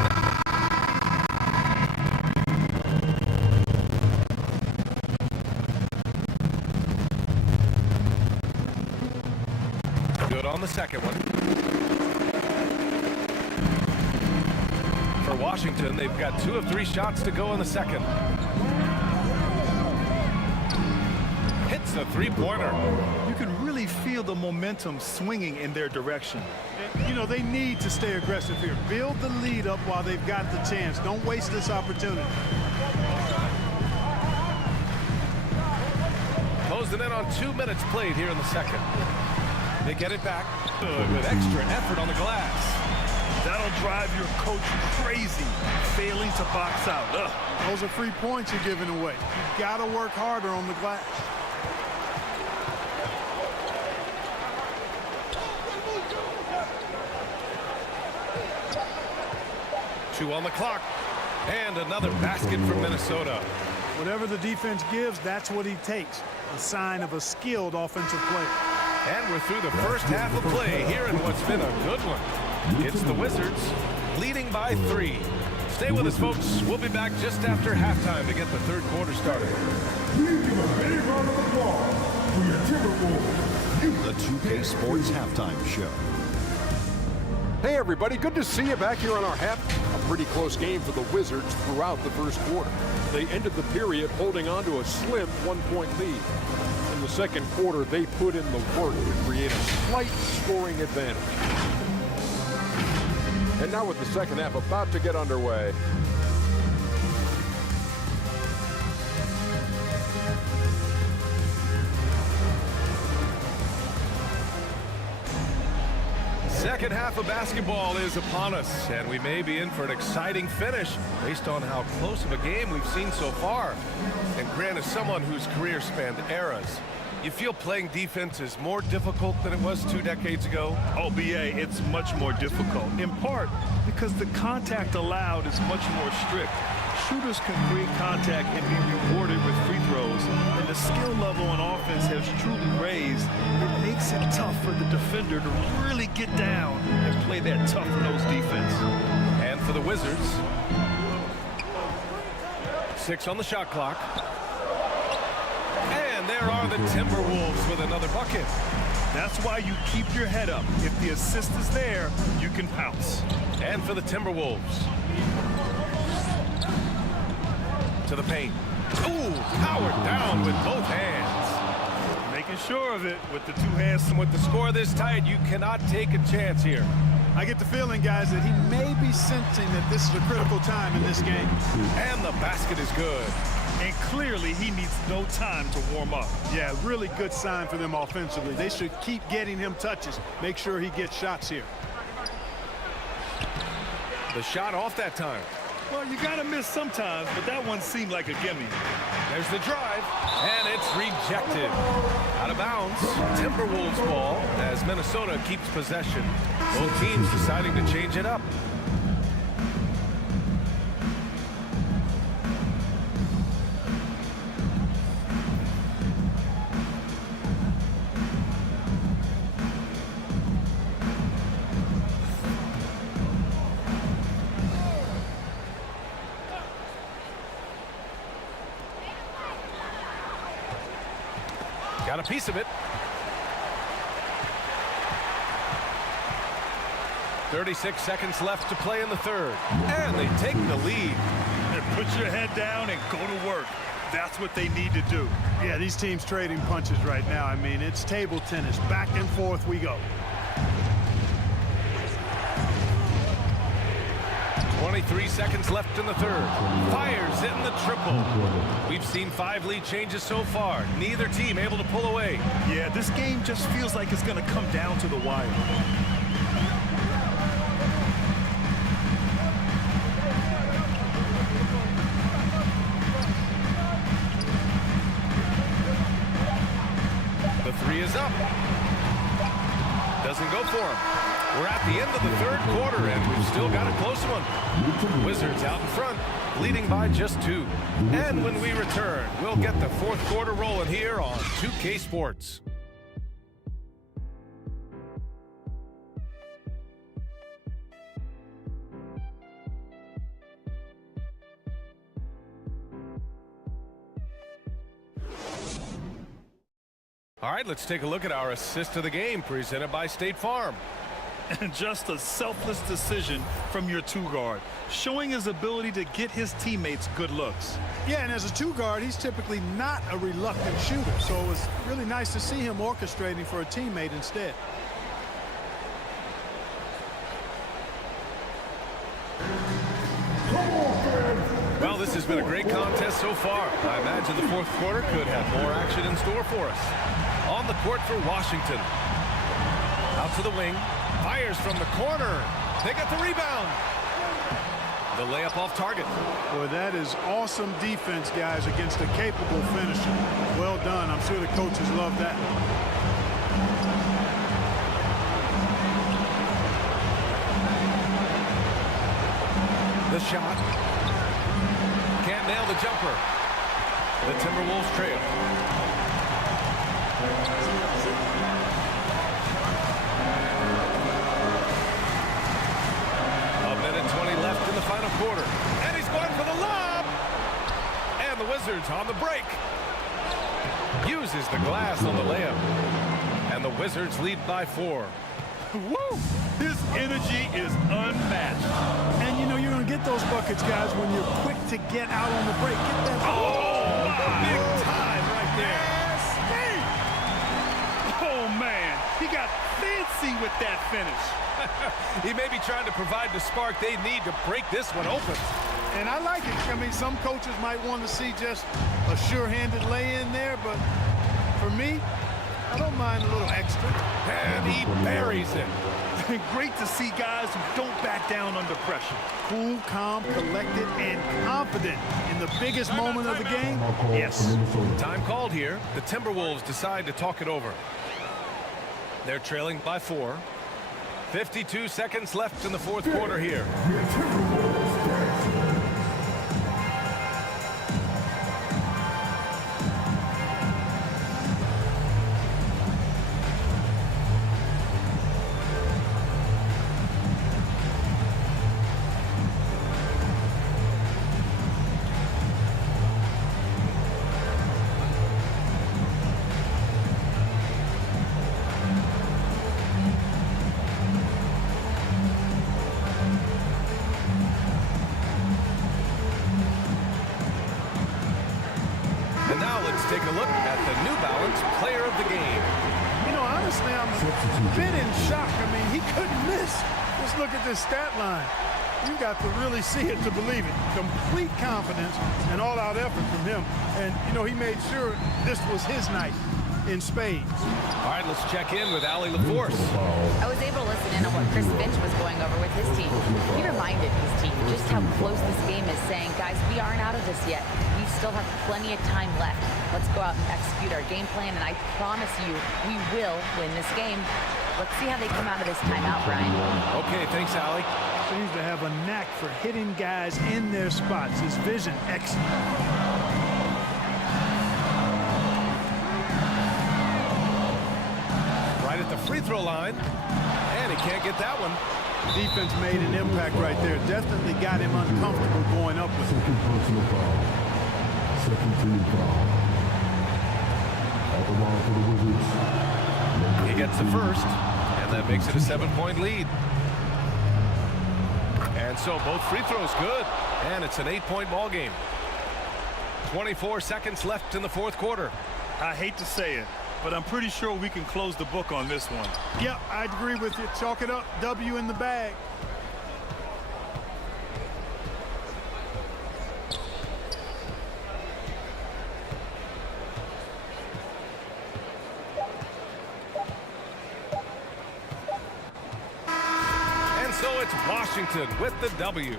Good on the second one. For Washington, they've got 2 of 3 shots to go in the second. Hits the three-pointer. You can really feel the momentum swinging in their direction. And, you know, they need to stay aggressive here. Build the lead up while they've got the chance. Don't waste this opportunity. Closing in on 2 minutes played here in the second. They get it back. Good with extra effort on the glass. That'll drive your coach crazy, failing to box out. Ugh. Those are free points you're giving away. You've got to work harder on the glass. Two on the clock. And another basket from Minnesota. Whatever the defense gives, that's what he takes. A sign of a skilled offensive player. And we're through the first half of play here in what's been a good one. It's the Wizards leading by 3. Stay with us, folks. We'll be back just after halftime to get the third quarter started. Please give a big round of applause for your Timberwolves. The 2K Sports Halftime Show. Hey, everybody. Good to see you back here on our half. A pretty close game for the Wizards throughout the first quarter. They ended the period holding on to a slim 1-point lead. In the second quarter, they put in the work to create a slight scoring advantage. And now with the second half about to get underway. Second half of basketball is upon us, and we may be in for an exciting finish based on how close of a game we've seen so far. And Grant, as someone whose career spanned eras, you feel playing defense is more difficult than it was 2 decades ago? Oh, BA, it's much more difficult, in part because the contact allowed is much more strict. Shooters can create contact and be rewarded with free throws, and the skill level on offense has truly raised. It makes it tough for the defender to really get down and play that tough-nosed defense. And for the Wizards, 6 on the shot clock. And there are the Timberwolves with another bucket. That's why you keep your head up. If the assist is there, you can pounce. And for the Timberwolves, to the paint. Ooh, powered down with both hands. making sure of it with the two hands. And with the score this tight, you cannot take a chance here. I get the feeling, guys, that he may be sensing that this is a critical time in this game. And the basket is good. And clearly, he needs no time to warm up. Yeah, really good sign for them offensively. They should keep getting him touches. Make sure he gets shots here. The shot off that time. Well, you got to miss sometimes, but that one seemed like a gimme. There's the drive, and it's rejected. Out of bounds, Timberwolves ball as Minnesota keeps possession. Both teams deciding to change it up. Got a piece of it. 36 seconds left to play in the third. And they take the lead. And put your head down and go to work. That's what they need to do. Yeah, these teams trading punches right now. I mean, it's table tennis. Back and forth we go. 23 seconds left in the third. Fires in the triple. We've seen 5 lead changes so far. Neither team able to pull away. Yeah, this game just feels like it's going to come down to the wire. The three is up. Doesn't go for him. We're at the end of the third quarter, and we've still got a close one. Wizards out in front, leading by just 2. And when we return, we'll get the fourth quarter rolling here on 2K Sports. All right, let's take a look at our assist of the game presented by State Farm. And just a selfless decision from your 2-guard, showing his ability to get his teammates good looks. Yeah, and as a 2-guard, he's typically not a reluctant shooter, so it was really nice to see him orchestrating for a teammate instead. Well, this has been a great contest so far. I imagine the fourth quarter could have more action in store for us. On the court for Washington. Out to the wing. Fires from the corner. They got the rebound. The layup off target. Boy, that is awesome defense, guys, against a capable finisher. Well done. I'm sure the coaches love that. The shot. Can't nail the jumper. The Timberwolves trail. A minute 20 left in the final quarter. And he's going for the lob. And the Wizards on the break. Uses the glass on the layup. And the Wizards lead by 4. Woo! His energy is unmatched. And you know you're going to get those buckets, guys, when you're quick to get out on the break. Get that. Oh, big time right there. Oh, man. He got fancy with that finish. He may be trying to provide the spark they need to break this one open. And I like it. I mean, some coaches might want to see just a sure-handed lay-in there, but for me, I don't mind a little extra. And he buries it. Great to see guys who don't back down under pressure. Cool, calm, collected, and confident in the biggest moment of the game. Yes. Time called here. The Timberwolves decide to talk it over. They're trailing by 4. 52 seconds left in the fourth quarter here. bit in shock. I mean, he couldn't miss. Just look at this stat line. You got to really see it to believe it. Complete confidence and all-out effort from him. And, you know, he made sure this was his night in spades. All right, let's check in with Allie LaForce. I was able to listen in on what Chris Finch was going over with his team. He reminded his team just how close this game is, saying, guys, we aren't out of this yet. We still have plenty of time left. Let's go out and execute our game plan, and I promise you, we will win this game. Let's see how they come out of this timeout, Brian. Okay, thanks, Allie. Seems to have a knack for hitting guys in their spots. His vision, excellent. Right at the free throw line, and he can't get that one. Defense made an impact right there. Definitely got him uncomfortable going up with it. Second personal foul. Second team foul. At the line for the Wizards. He gets the first, and that makes it a 7-point lead. And so both free throws good, and it's an 8-point ball game. 24 seconds left in the fourth quarter. I hate to say it, but I'm pretty sure we can close the book on this one. Yep, I agree with you. Chalk it up. W in the bag. So it's Washington with the W.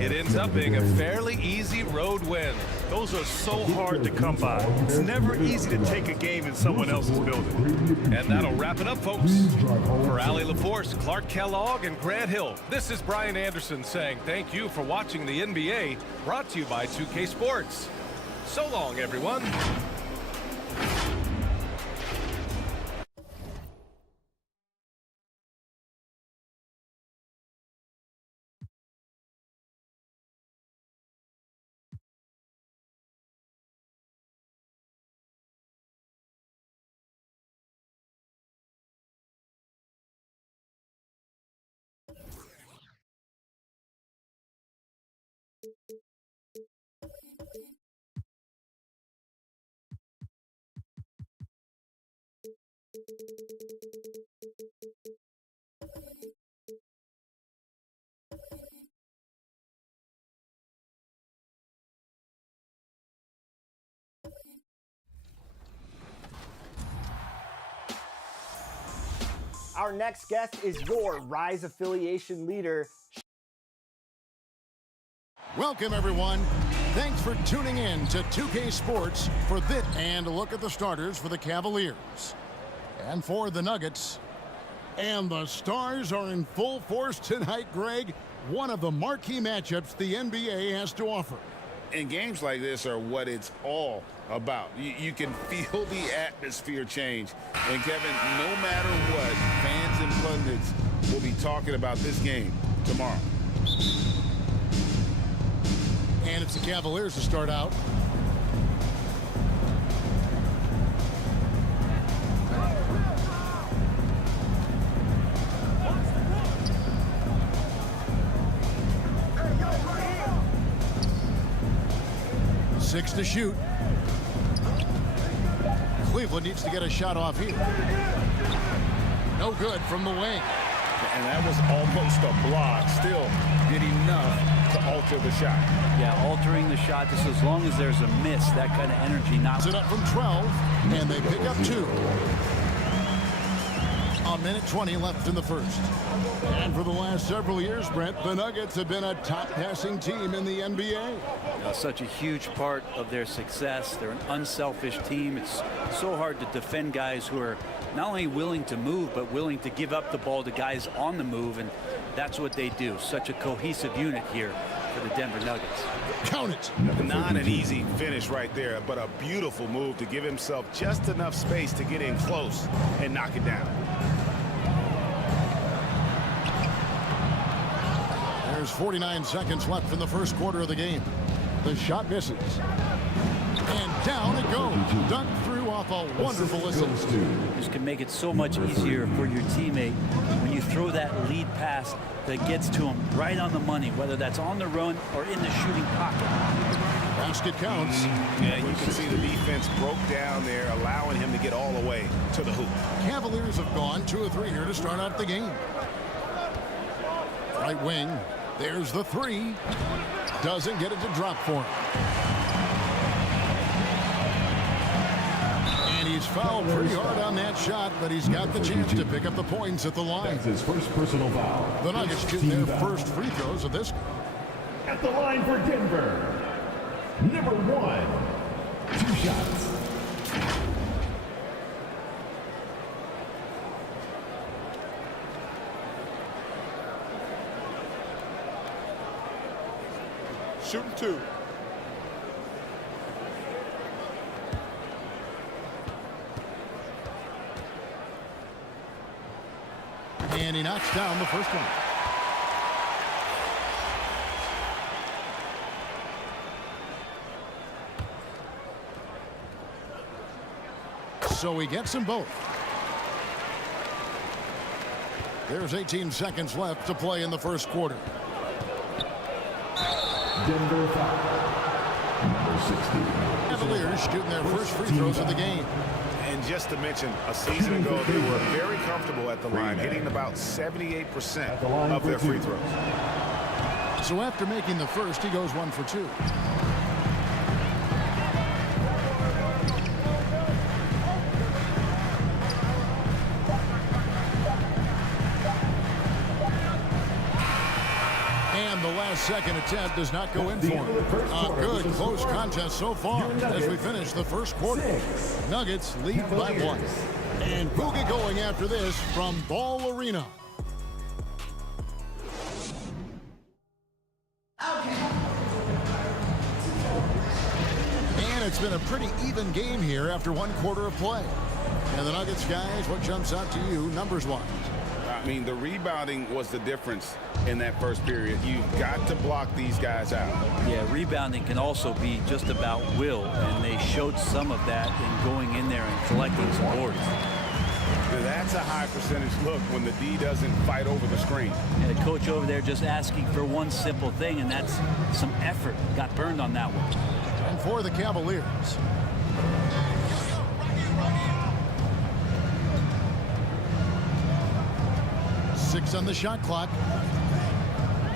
It ends up being a fairly easy road win. Those are so hard to come by. It's never easy to take a game in someone else's building. And that'll wrap it up, folks. For Allie LaForce, Clark Kellogg, and Grant Hill, this is Brian Anderson saying thank you for watching the NBA, brought to you by 2K Sports. So long, everyone. Our next guest is your Rise affiliation leader. Welcome, everyone. Thanks for tuning in to 2K Sports for this and a look at the starters for the Cavaliers. And for the Nuggets. And the Stars are in full force tonight, Greg. One of the marquee matchups the NBA has to offer. And games like this are what it's all about. You can feel the atmosphere change. And Kevin, no matter what, fans and pundits will be talking about this game tomorrow. And it's the Cavaliers to start out. Six to shoot. Cleveland needs to get a shot off here. No good from the wing. And that was almost a block. Still did enough to alter the shot. Yeah, altering the shot just as long as there's a miss, that kind of energy. Knocks it up from 12, and they pick up 2. A minute 20 left in the first. And for the last several years, Brent, the Nuggets have been a top passing team in the NBA. Such a huge part of their success. They're an unselfish team. It's so hard to defend guys who are not only willing to move, but willing to give up the ball to guys on the move, and that's what they do. Such a cohesive unit here for the Denver Nuggets. Count it. Not an easy finish right there, but a beautiful move to give himself just enough space to get in close and knock it down. There's 49 seconds left in the first quarter of the game. The shot misses. And down it goes. Dunked through off a wonderful assist. This can make it so much easier for your teammate when you throw that lead pass that gets to him right on the money, whether that's on the run or in the shooting pocket. Basket counts. Yeah, you can see the defense broke down there, allowing him to get all the way to the hoop. Cavaliers have gone 2 of 3 here to start out the game. Right wing. There's the 3. Doesn't get it to drop for him. And he's fouled pretty hard on that shot, but he's got the chance to pick up the points at the line. That's his first personal foul. The Nuggets get their first free throws of this. At the line for Denver, number 1, 2 shots. Shooting 2. And he knocks down the first one. So he gets them both. There's 18 seconds left to play in the first quarter. Denver foul. Number 60. Cavaliers shooting their first free throws of the game. And just to mention, a season ago, they were very comfortable at the line, hitting about 78% of their free throws. So after making the first, he goes 1 for 2. And the last second attempt does not go in for him. A good close contest so far as we finish the first quarter. Nuggets lead by 1. And Boogie going after this from Ball Arena. And it's been a pretty even game here after 1 quarter of play. And the Nuggets guys, what jumps out to you numbers-wise? I mean, the rebounding was the difference in that first period. You've got to block these guys out. Yeah, rebounding can also be just about will, and they showed some of that in going in there and collecting some boards. That's a high percentage look when the D doesn't fight over the screen. And the coach over there just asking for one simple thing, and that's some effort. Got burned on that one. And for the Cavaliers. Six on the shot clock.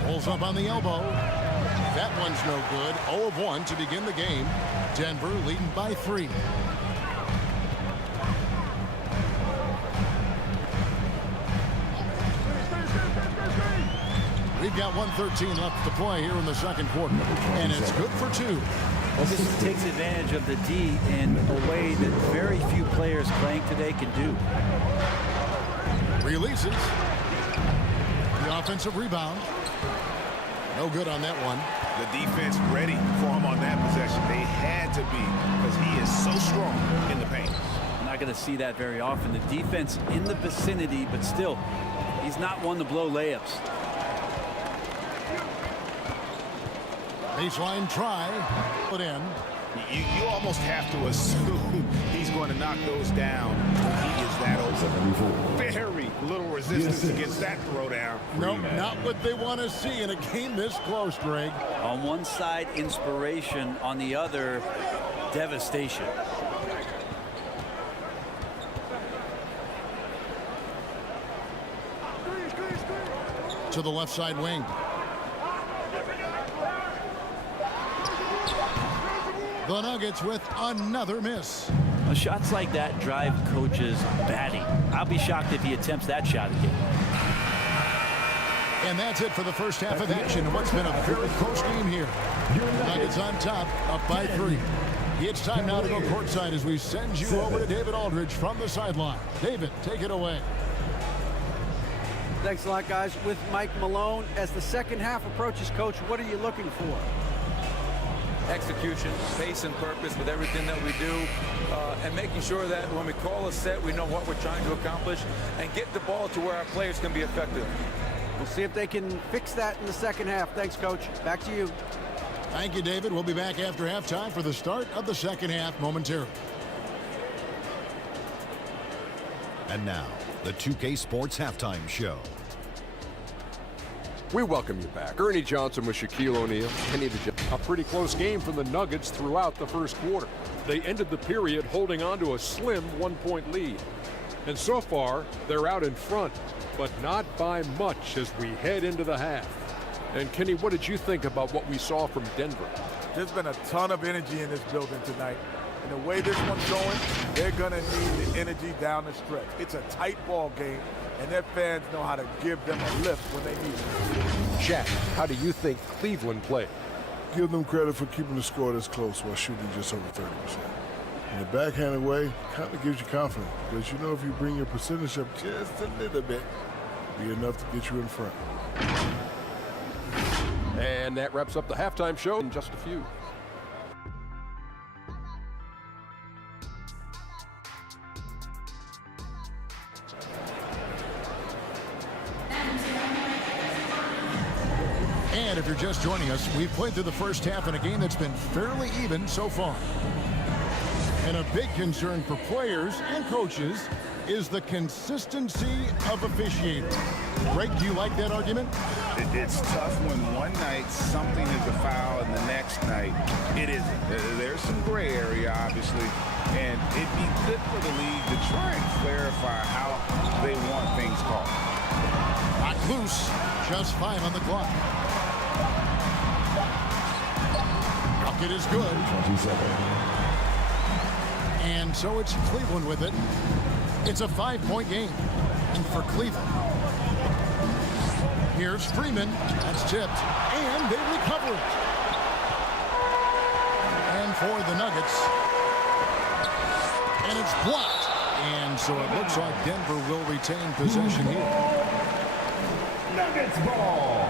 Pulls up on the elbow. That one's no good. 0 of 1 to begin the game. Denver leading by 3. We've got 1:13 left to play here in the second quarter. And it's good for 2. Well, this takes advantage of the D in a way that very few players playing today can do. Releases. The offensive rebound. No good on that one. The defense ready for him on that possession. They had to be because he is so strong in the paint. I'm not going to see that very often. The defense in the vicinity, but still, he's not one to blow layups. Baseline try. Put in. You almost have to assume he's going to knock those down. He is that open. Very little resistance against that throwdown. No, not what they want to see in a game this close, Greg. On one side, inspiration. On the other, devastation. To the left side wing. The Nuggets with another miss. Well, shots like that drive coaches batty. I'll be shocked if he attempts that shot again. And that's it for the first half of action. What's been a very close game here. The Nuggets on top, up by 3. It's time now to go courtside as we send you over to David Aldridge from the sideline. David, take it away. Thanks a lot, guys. With Mike Malone, as the second half approaches, Coach, what are you looking for? Execution, pace and purpose with everything that we do, and making sure that when we call a set, we know what we're trying to accomplish and get the ball to where our players can be effective. We'll see if they can fix that in the second half. Thanks, Coach. Back to you. Thank you, David. We'll be back after halftime for the start of the second half momentarily. And now, the 2K Sports Halftime Show. We welcome you back. Ernie Johnson with Shaquille O'Neal. A pretty close game for the Nuggets throughout the first quarter. They ended the period holding on to a slim 1-point lead. And so far, they're out in front, but not by much as we head into the half. And Kenny, what did you think about what we saw from Denver? There's been a ton of energy in this building tonight. And the way this one's going, they're going to need the energy down the stretch. It's a tight ball game, and their fans know how to give them a lift when they need it. Shaq, how do you think Cleveland played? Give them credit for keeping the score this close while shooting just over 30%. In the backhanded way, kind of gives you confidence, because you know if you bring your percentage up just a little bit, it'll be enough to get you in front. And that wraps up the halftime show in just a few. And if you're just joining us, we've played through the first half in a game that's been fairly even so far. And a big concern for players and coaches is the consistency of officiating. Greg, do you like that argument? It's tough when one night something is a foul and the next night it isn't. There's some gray area, obviously, and it'd be good for the league to try and clarify how they want things called. Not loose, just 5 on the clock. Bucket is good. 27. And so it's Cleveland with it. It's a 5-point game. And for Cleveland. Here's Freeman. That's tipped. And they recover it. And for the Nuggets. And it's blocked. And so it looks like Denver will retain possession here. Nuggets ball.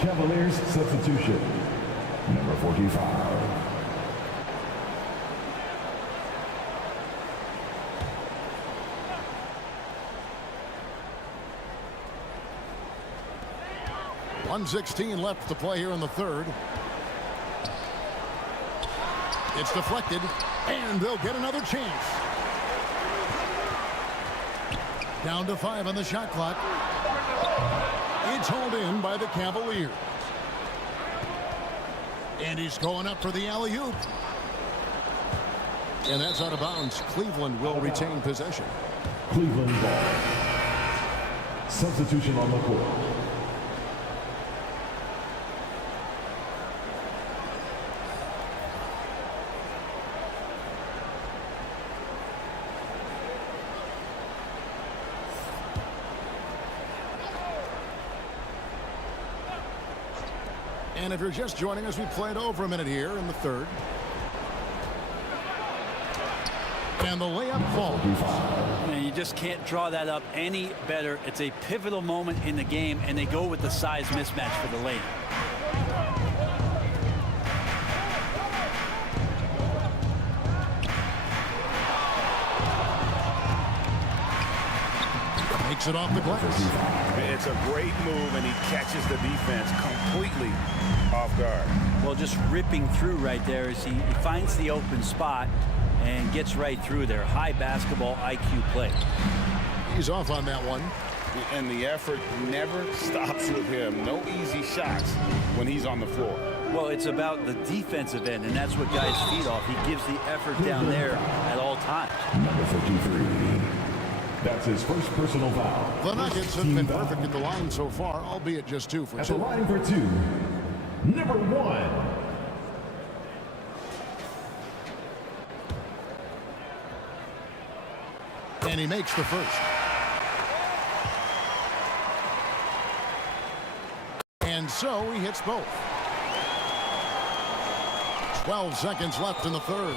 Cavaliers substitution. Number 45. .116 left to play here in the third. It's deflected, and they'll get another chance. Down to 5 on the shot clock. It's hauled in by the Cavaliers. And he's going up for the alley-oop. And that's out of bounds. Cleveland will retain possession. Cleveland ball. Substitution on the court. And if you're just joining us, we played over a minute here in the third. And the layup falls. And you just can't draw that up any better. It's a pivotal moment in the game, and they go with the size mismatch for the layup. Makes it off the glass. It's a great move, and he catches the defense completely off guard. Well, just ripping through right there as he finds the open spot and gets right through there. High basketball IQ play. He's off on that one. And the effort never stops with him. No easy shots when he's on the floor. Well, it's about the defensive end, and that's what guys feed off. He gives the effort down there at all times. Number 53. That's his first personal foul. The Nuggets have been perfect at the line so far, albeit just 2 for 2. At the line for 2, number 1. And he makes the first. And so he hits both. 12 seconds left in the third.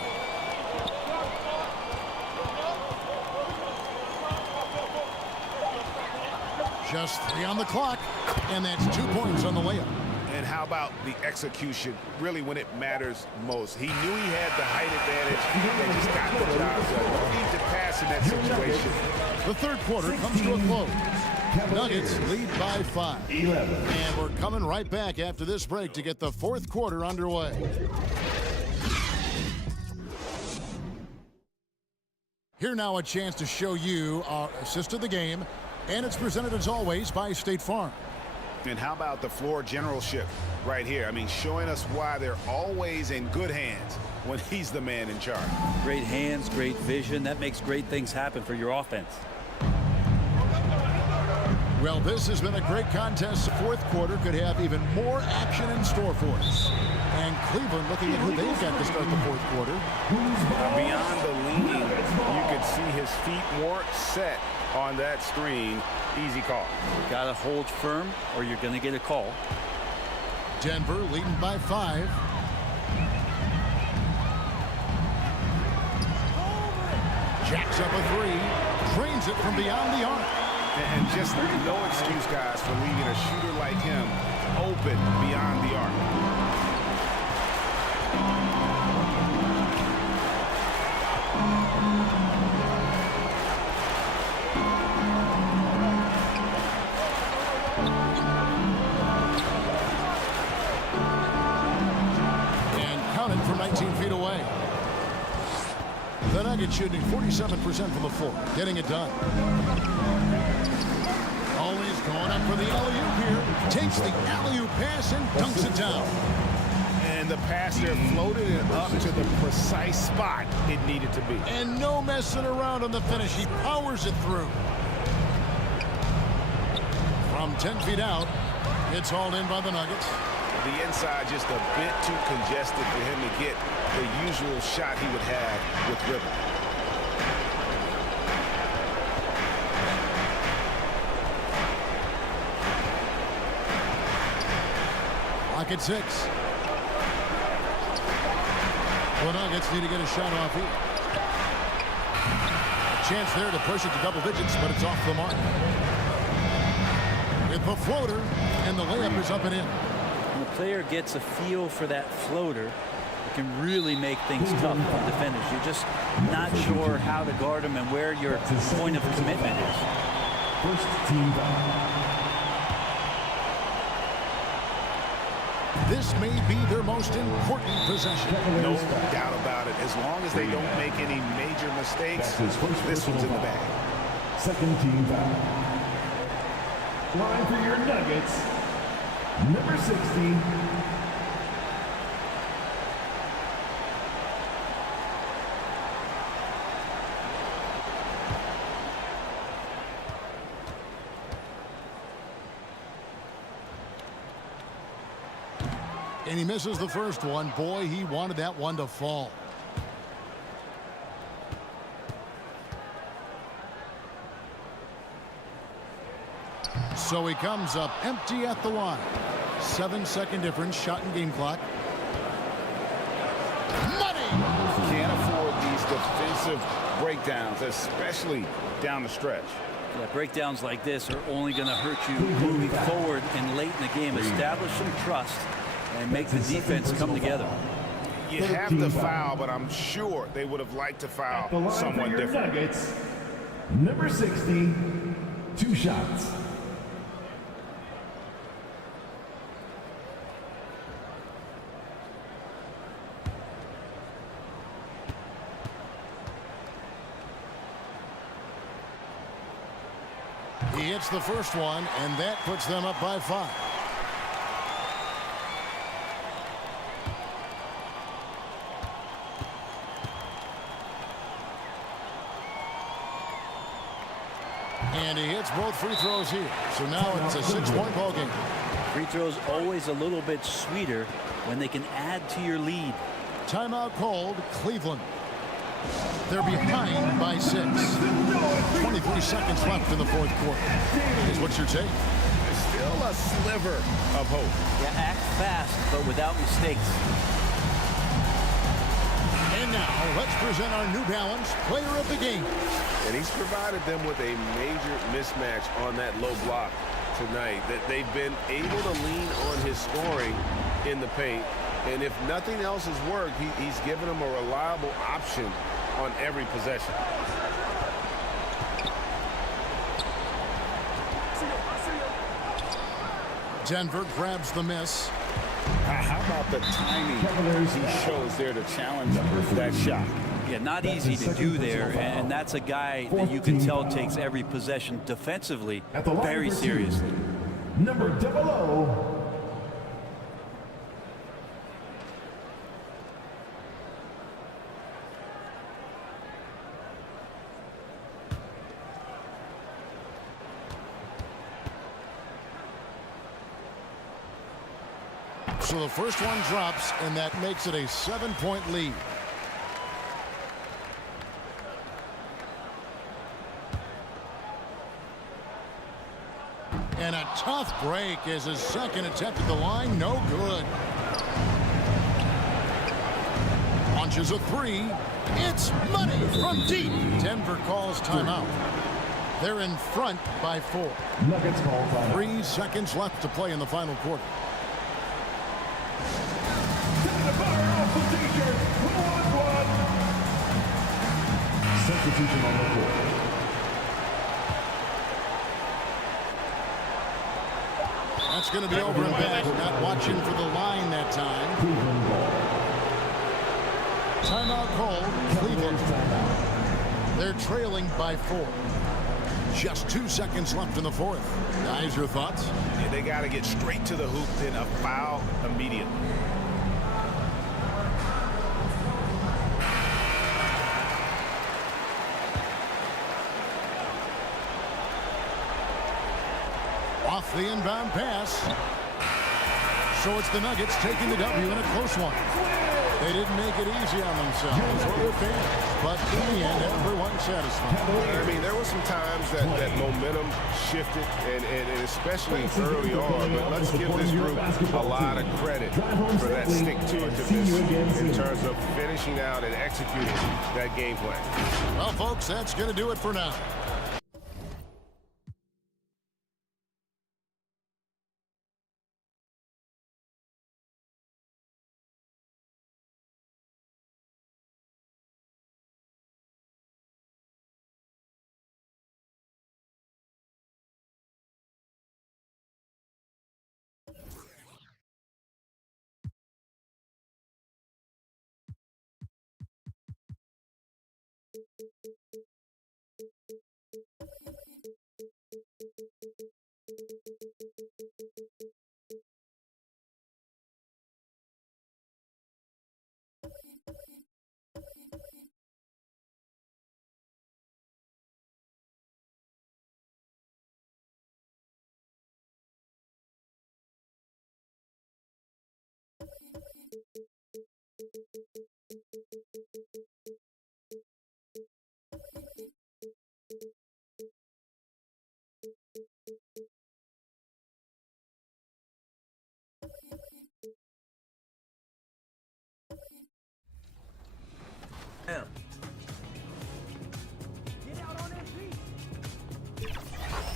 Just 3 on the clock, and that's 2 points on the layup. And how about the execution, really when it matters most? He knew he had the height advantage and just got the job done. No need to pass in that situation. The third quarter comes to a close. Nuggets lead by 5. 11. And we're coming right back after this break to get the fourth quarter underway. Here now a chance to show you our assist of the game, and it's presented as always by State Farm. And how about the floor generalship right here? I mean, showing us why they're always in good hands when he's the man in charge. Great hands, great vision. That makes great things happen for your offense. Well, this has been a great contest. The fourth quarter could have even more action in store for us. And Cleveland looking at who they've got to start the fourth quarter. Beyond the leaning, you could see his feet weren't set on that screen. Easy call. Got to hold firm or you're going to get a call. Denver leading by 5. Jacks up a 3. Drains it from beyond the arc. And just no excuse, guys, for leaving a shooter like him open beyond the arc. And counted from 19 feet away. The Nuggets shooting 47% from the floor, getting it done. Always going up for the alley-oop here. Takes the alley-oop pass and dunks it down. And the pass there floated it up to the precise spot it needed to be. And no messing around on the finish. He powers it through. From 10 feet out, it's hauled in by the Nuggets. The inside just a bit too congested for him to get the usual shot he would have with rhythm. Clock at 6. The Nuggets need to get a shot off here. A chance there to push it to double digits, but it's off the mark. With the floater, and the layup is up and in. When the player gets a feel for that floater, it can really make things tough for defenders. You're just not sure how to guard them and where your point of commitment is. First team foul. This may be their most important possession. No doubt about it. As long as they don't make any major mistakes, this one's in the bag. Second team foul. Line for your Nuggets, number 60. And he misses the first one. Boy, he wanted that one to fall. So he comes up empty at the line. 7-second difference, shot and game clock. Money! Can't afford these defensive breakdowns, especially down the stretch. Yeah, breakdowns like this are only going to hurt you moving forward and late in the game. Establish some trust and make the defense come together. You have the foul, but I'm sure they would have liked to foul someone different. Nuggets, number 60, 2 shots. He hits the first one, and that puts them up by 5. And he hits both free throws here. So now it's a 6-point ball game. Free throws always a little bit sweeter when they can add to your lead. Timeout called. Cleveland. They're behind by 6. 23 seconds left in the fourth quarter. Is what you're saying? Still a sliver of hope. Yeah, act fast, but without mistakes. And now, let's present our New Balance Player of the Game. And he's provided them with a major mismatch on that low block tonight. That they've been able to lean on his scoring in the paint. And if nothing else has worked, he's given them a reliable option on every possession. Denver grabs the miss. How about the timing he shows there to challenge that shot? Yeah, not easy to do there, and that's a guy that you can tell takes every possession defensively very seriously. Number 00. So the first one drops, and that makes it a 7-point lead. And a tough break as his second attempt at the line, no good. Launches a three. It's money from deep. Denver calls timeout. They're in front by 4. Nuggets call timeout. 3 seconds left to play in the final quarter. Substitution on the court. That's going to be over and back. Not watching for the line that time. Timeout called. Cleveland. They're trailing by 4. Just 2 seconds left in the fourth. Guys, your thoughts? Yeah, they got to get straight to the hoop, then a foul immediately. Off the inbound pass. So it's the Nuggets taking the W in a close one. They didn't make it easy on themselves or their fans, but in the end, everyone's satisfied. I mean, there were some times that momentum shifted, and especially early on, but let's give this group a lot of credit for that stick-to-itiveness in terms of finishing out and executing that game plan. Well, folks, that's going to do it for now.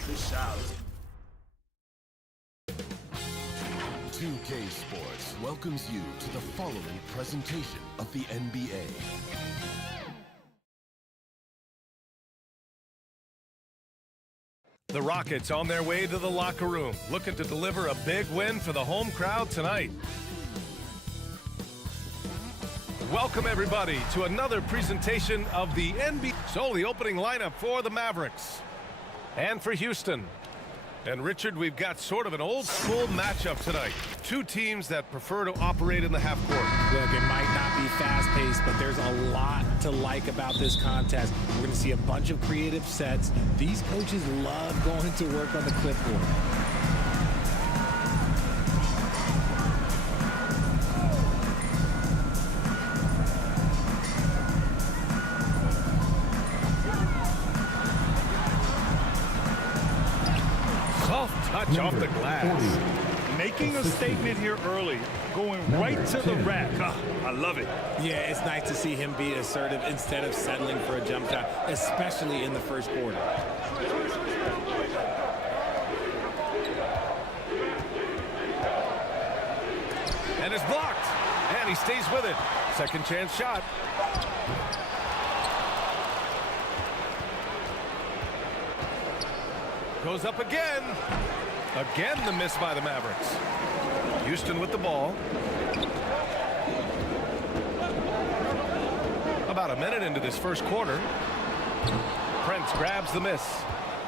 Good shot. 2K Sports welcomes you to the following presentation of the NBA. The Rockets on their way to the locker room, looking to deliver a big win for the home crowd tonight. Welcome, everybody, to another presentation of the NBA. So, the opening lineup for the Mavericks and for Houston. And, Richard, we've got sort of an old-school matchup tonight. Two teams that prefer to operate in the half court. Look, it might not be fast-paced, but there's a lot to like about this contest. We're going to see a bunch of creative sets. These coaches love going to work on the clipboard. Touch off the glass. Making a statement here early, going right to the rack. I love it. Yeah, it's nice to see him be assertive instead of settling for a jump shot, especially in the first quarter. And it's blocked. And he stays with it. Second chance shot. Goes up again. Again, the miss by the Mavericks. Houston with the ball. About a minute into this first quarter. Prince grabs the miss.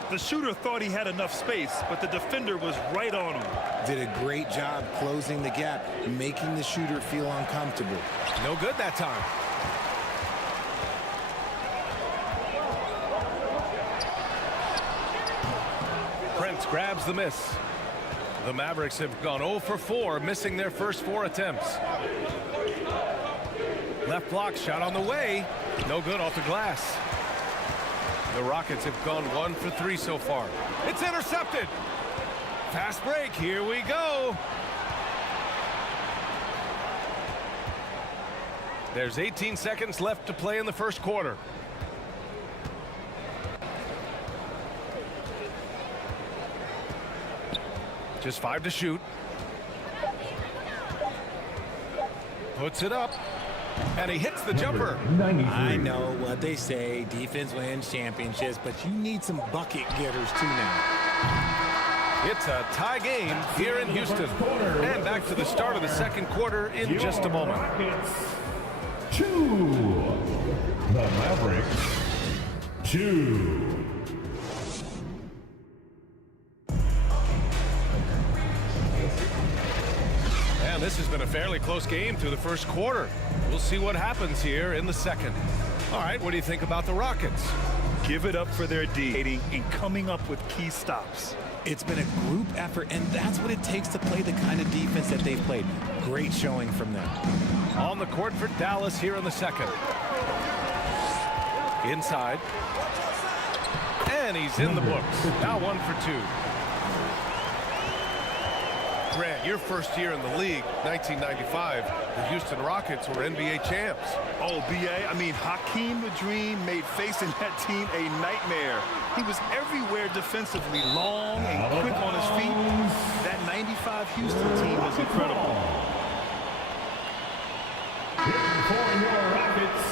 The shooter thought he had enough space, but the defender was right on him. Did a great job closing the gap, making the shooter feel uncomfortable. No good that time. Prince grabs the miss. The Mavericks have gone 0 for 4, missing their first 4 attempts. Left block shot on the way. No good off the glass. The Rockets have gone 1 for 3 so far. It's intercepted. Fast break. Here we go. There's 18 seconds left to play in the first quarter. Just 5 to shoot. Puts it up. And he hits the jumper. I know what they say, defense wins championships, but you need some bucket getters too now. It's a tie game here in Houston. And back to the start of the second quarter in just a moment. 2. The Mavericks 2. And this has been a fairly close game through the first quarter. We'll see what happens here in the second. All right, what do you think about the Rockets? Give it up for their D and coming up with key stops. It's been a group effort, and that's what it takes to play the kind of defense that they've played. Great showing from them. On the court for Dallas here in the second. Inside. And he's in the books. Now 1 for 2. Grant, your first year in the league, 1995, the Houston Rockets were NBA champs. Oh, B.A., I mean, Hakeem the Dream made facing that team a nightmare. He was everywhere defensively, long and quick on his feet. That 95 Houston team was incredible. For your Rockets,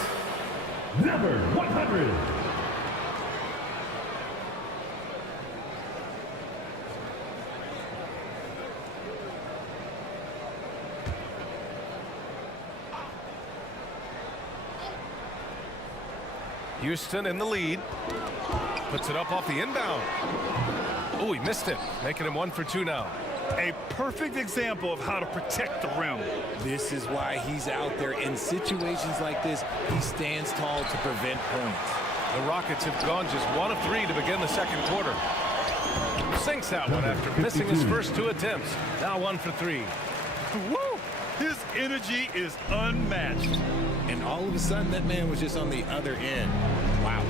number 100. Houston in the lead. Puts it up off the inbound. Oh, he missed it, making him 1 for 2 now. A perfect example of how to protect the rim. This is why he's out there in situations like this. He stands tall to prevent points. The Rockets have gone just 1 of 3 to begin the second quarter. Sinks that one after missing his first 2 attempts. Now 1 for 3. Woo! His energy is unmatched. And all of a sudden, that man was just on the other end. Wow.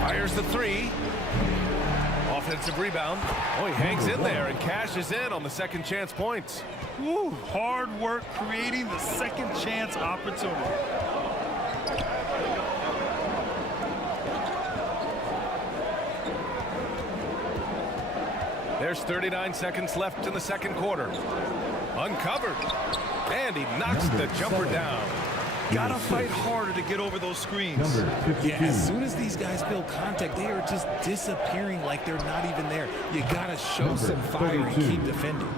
Fires the 3. Offensive rebound. Oh, he hangs in there and cashes in on the second chance points. Woo, hard work creating the second chance opportunity. There's 39 seconds left in the second quarter. Uncovered. And he knocks the jumper down. Gotta fight harder to get over those screens. Yeah, as soon as these guys feel contact, they are just disappearing like they're not even there. You gotta show some fire and keep defending.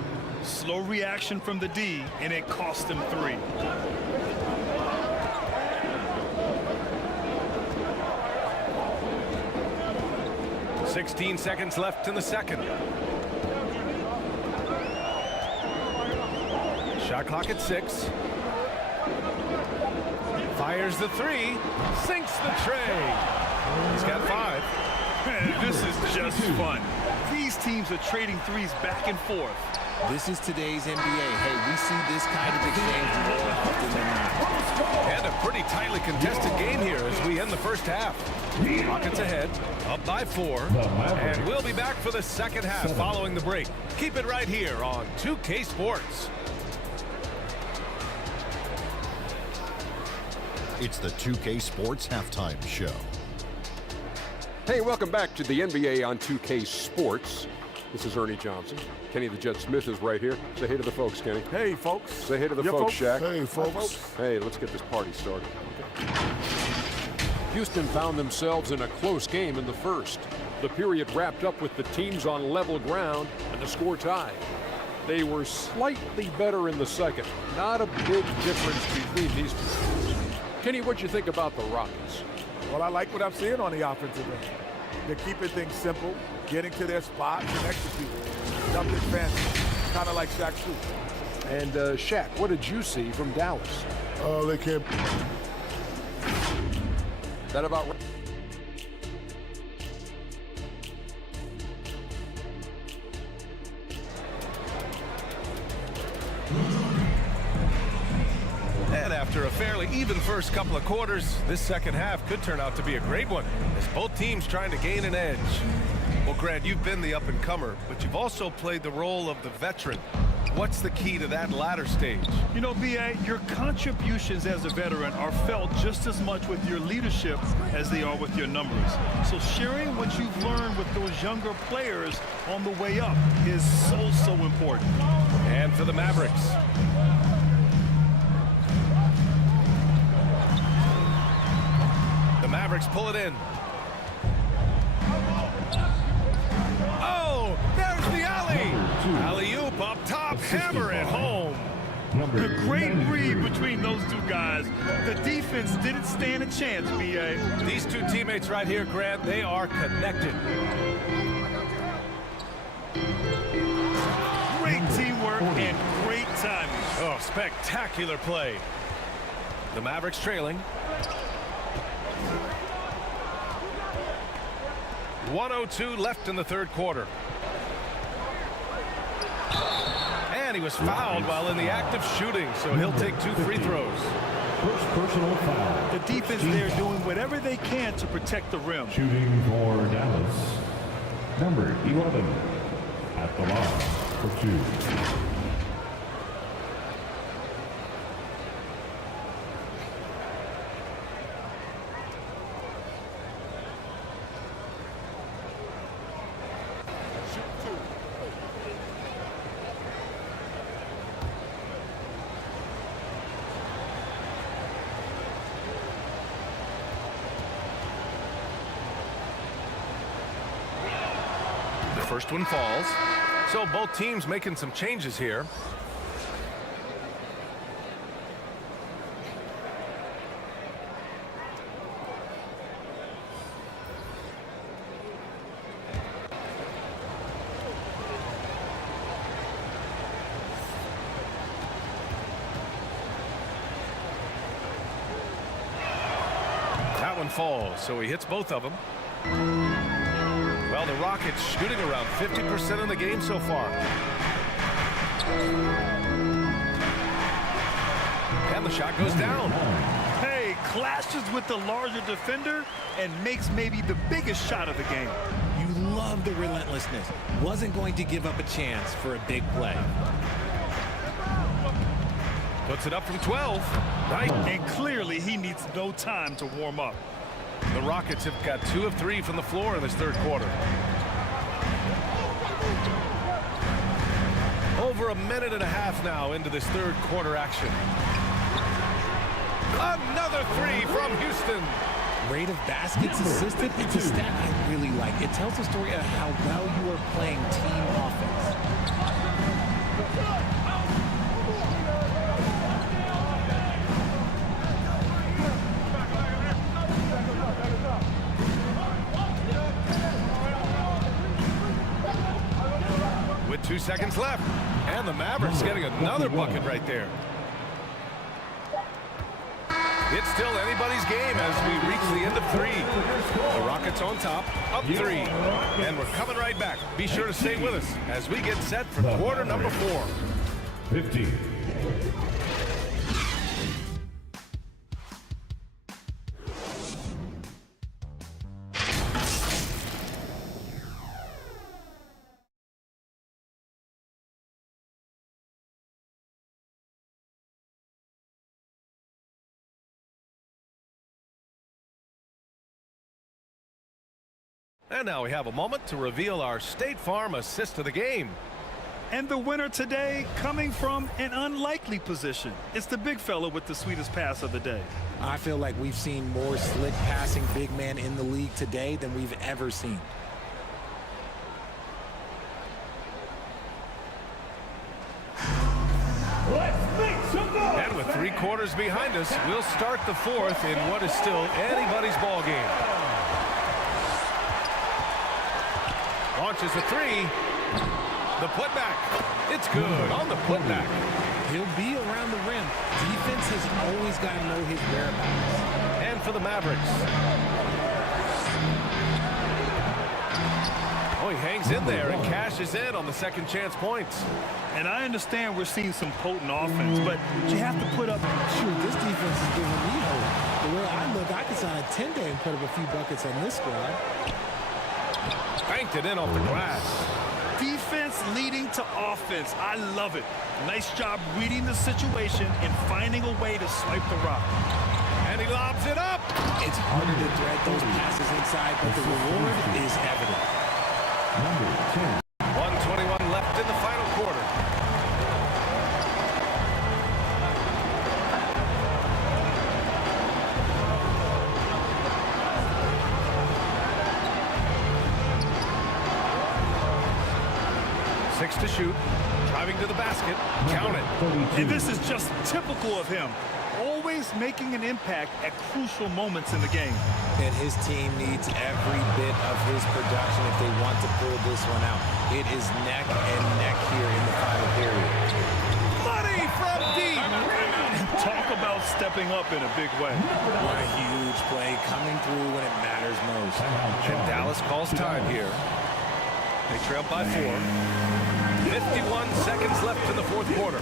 Slow reaction from the D, and it cost them 3. $16 seconds left in the second. Shot clock at 6. Fires the 3. Sinks the tray. He's got 5. Man, this is just fun. These teams are trading threes back and forth. This is today's NBA. Hey, we see this kind of exchange more often than not. And a pretty tightly contested game here as we end the first half. Rockets ahead, up by 4. And we'll be back for the second half following the break. Keep it right here on 2K Sports. It's the 2K Sports Halftime Show. Hey, welcome back to the NBA on 2K Sports. This is Ernie Johnson. Kenny the Jet Smith is right here. Say hey to the folks, Kenny. Hey, folks. Say hey to the folks, Shaq. Hey, folks. Hey, let's get this party started. Houston found themselves in a close game in the first. The period wrapped up with the teams on level ground and the score tied. They were slightly better in the second. Not a big difference between these two. Kenny, what do you think about the Rockets? Well, I like what I'm seeing on the offensive end. They're keeping things simple, getting to their spots and executing. Nothing fancy, kind of like Shaq too. And Shaq, what did you see from Dallas? They can't. That about right? And after a fairly even first couple of quarters, this second half could turn out to be a great one, as both teams trying to gain an edge. Well, Grant, you've been the up-and-comer, but you've also played the role of the veteran. What's the key to that latter stage? You know, B.A., your contributions as a veteran are felt just as much with your leadership as they are with your numbers. So sharing what you've learned with those younger players on the way up is so important. And for the Mavericks. The Mavericks pull it in. Oh, there's the alley. Alley-oop up top, hammer it home. A great read between those two guys. The defense didn't stand a chance, B.A. These two teammates right here, Grant, they are connected. Great teamwork and great timing. Oh, spectacular play. The Mavericks trailing. 1:02 left in the third quarter. And he was fouled while in the act of shooting, so he'll take 2 free throws. First personal foul. The defense there doing whatever they can to protect the rim. Shooting for Dallas. Number 11 at the line for 2. First one falls. So both teams making some changes here. That one falls, so he hits both of them. Well, the Rockets shooting around 50% in the game so far. And the shot goes down. Hey, clashes with the larger defender and makes maybe the biggest shot of the game. You love the relentlessness. Wasn't going to give up a chance for a big play. Puts it up from 12. Right. And clearly he needs no time to warm up. The Rockets have got 2 of 3 from the floor in this third quarter. Over a minute and a half now into this third quarter action. Another 3 from Houston. Rate of baskets assisted. It's a stat I really like. It tells the story of how well you are playing team offense. With 2 seconds left. And the Mavericks getting another bucket right there. It's still anybody's game as we reach the end of 3. The Rockets on top, up 3. And we're coming right back. Be sure to stay with us as we get set for quarter number 4. 15. And now we have a moment to reveal our State Farm assist of the game. And the winner today coming from an unlikely position. It's the big fella with the sweetest pass of the day. I feel like we've seen more slick passing big men in the league today than we've ever seen. And with 3 quarters behind us, we'll start the 4th in what is still anybody's ball game. Launches a 3. The putback. It's good on the putback. He'll be around the rim. Defense has always got to know his whereabouts. And for the Mavericks. Oh, he hangs in there and cashes in on the second chance points. And I understand we're seeing some potent offense, but you have to put up. Shoot, this defense is giving me hope. The way I look, I could sign a 10-day and put up a few buckets on this squad. Banked it in off the glass. Defense leading to offense. I love it. Nice job reading the situation and finding a way to swipe the rock. And he lobs it up. It's harder to thread those passes inside, but the reward is evident. Number 10. 1:21 left in the final quarter. Six to shoot. Driving to the basket. Count it. And this is just typical of him. Always making an impact at crucial moments in the game. And his team needs every bit of his production if they want to pull this one out. It is neck and neck here in the final period. Money from deep. Talk about stepping up in a big way. What a huge play coming through when it matters most. And Dallas calls time here. They trail by 4. 51 seconds left in the 4th quarter.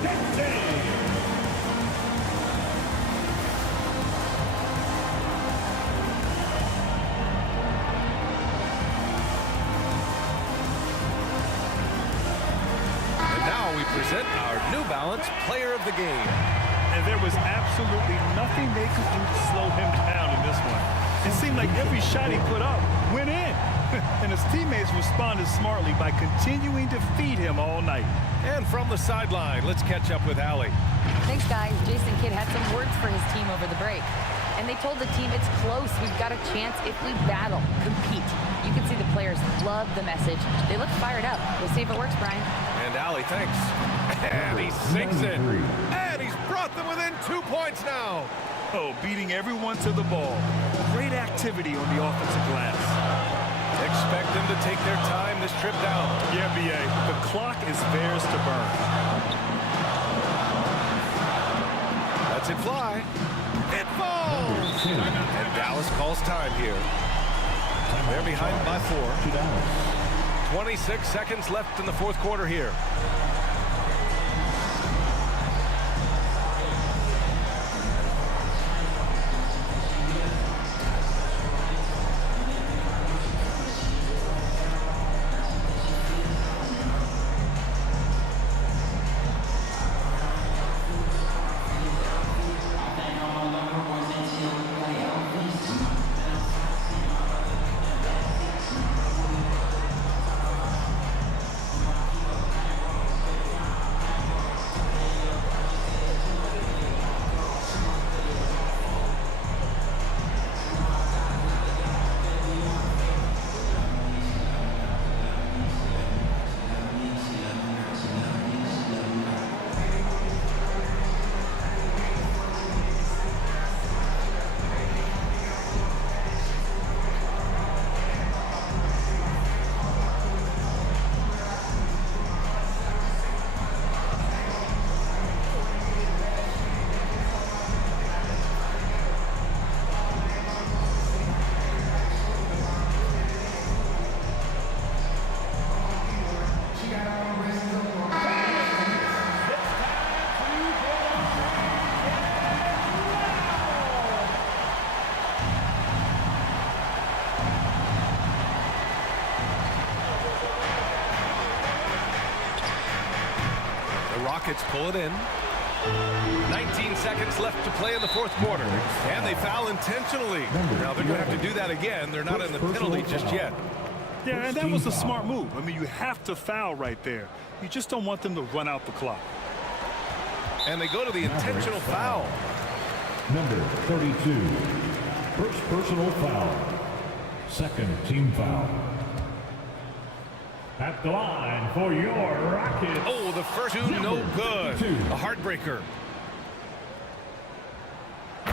Present our New Balance Player of the Game. And there was absolutely nothing they could do to slow him down in this one. It seemed like every shot he put up went in. And his teammates responded smartly by continuing to feed him all night. And from the sideline, let's catch up with Allie. Thanks, guys. Jason Kidd had some words for his team over the break. And they told the team it's close. We've got a chance if we battle, compete. You can see the players love the message. They look fired up. We'll see if it works, Brian. And Allie, thanks. And he sinks it. And he's brought them within 2 points now. Oh, beating everyone to the ball. Great activity on the offensive glass. Expect them to take their time this trip down. Yeah, B.A. The clock is theirs to burn. Lets it fly. It falls. And Dallas calls time here. They're behind by 4. 26 seconds left in the 4th quarter here. Rockets pull it in. 19 seconds left to play in the 4th quarter. And they foul intentionally. Now they're going to have to do that again. They're not in the penalty just yet. Yeah, and that was a smart move. I mean, you have to foul right there. You just don't want them to run out the clock. And they go to the intentional foul. Number 32. First personal foul. Second team foul. At the line for your Rockets. Oh, the first two, no good. A heartbreaker.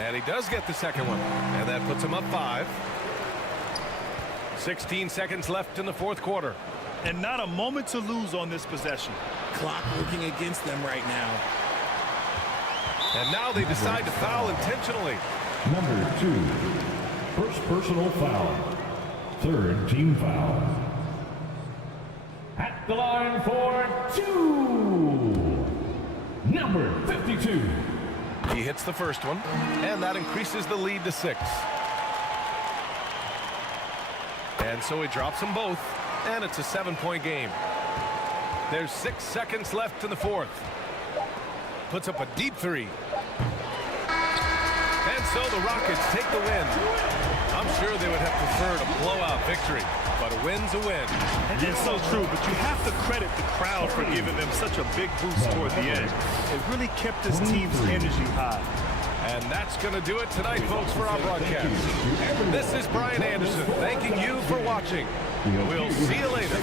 And he does get the second one. And that puts him up 5. 16 seconds left in the fourth quarter. And not a moment to lose on this possession. Clock working against them right now. And now they decide to foul intentionally. Number 2, first personal foul. Third team foul. At the line for 2, number 52. He hits the first one, and that increases the lead to 6. And so he drops them both, and it's a 7-point game. There's 6 seconds left in the fourth. Puts up a deep 3. And so the Rockets take the win. I'm sure they would have preferred a blowout victory, but a win's a win. And it's so true, but you have to credit the crowd for giving them such a big boost toward the end. It really kept this team's energy high. And that's going to do it tonight, folks, for our broadcast. This is Brian Anderson thanking you for watching. We'll see you later.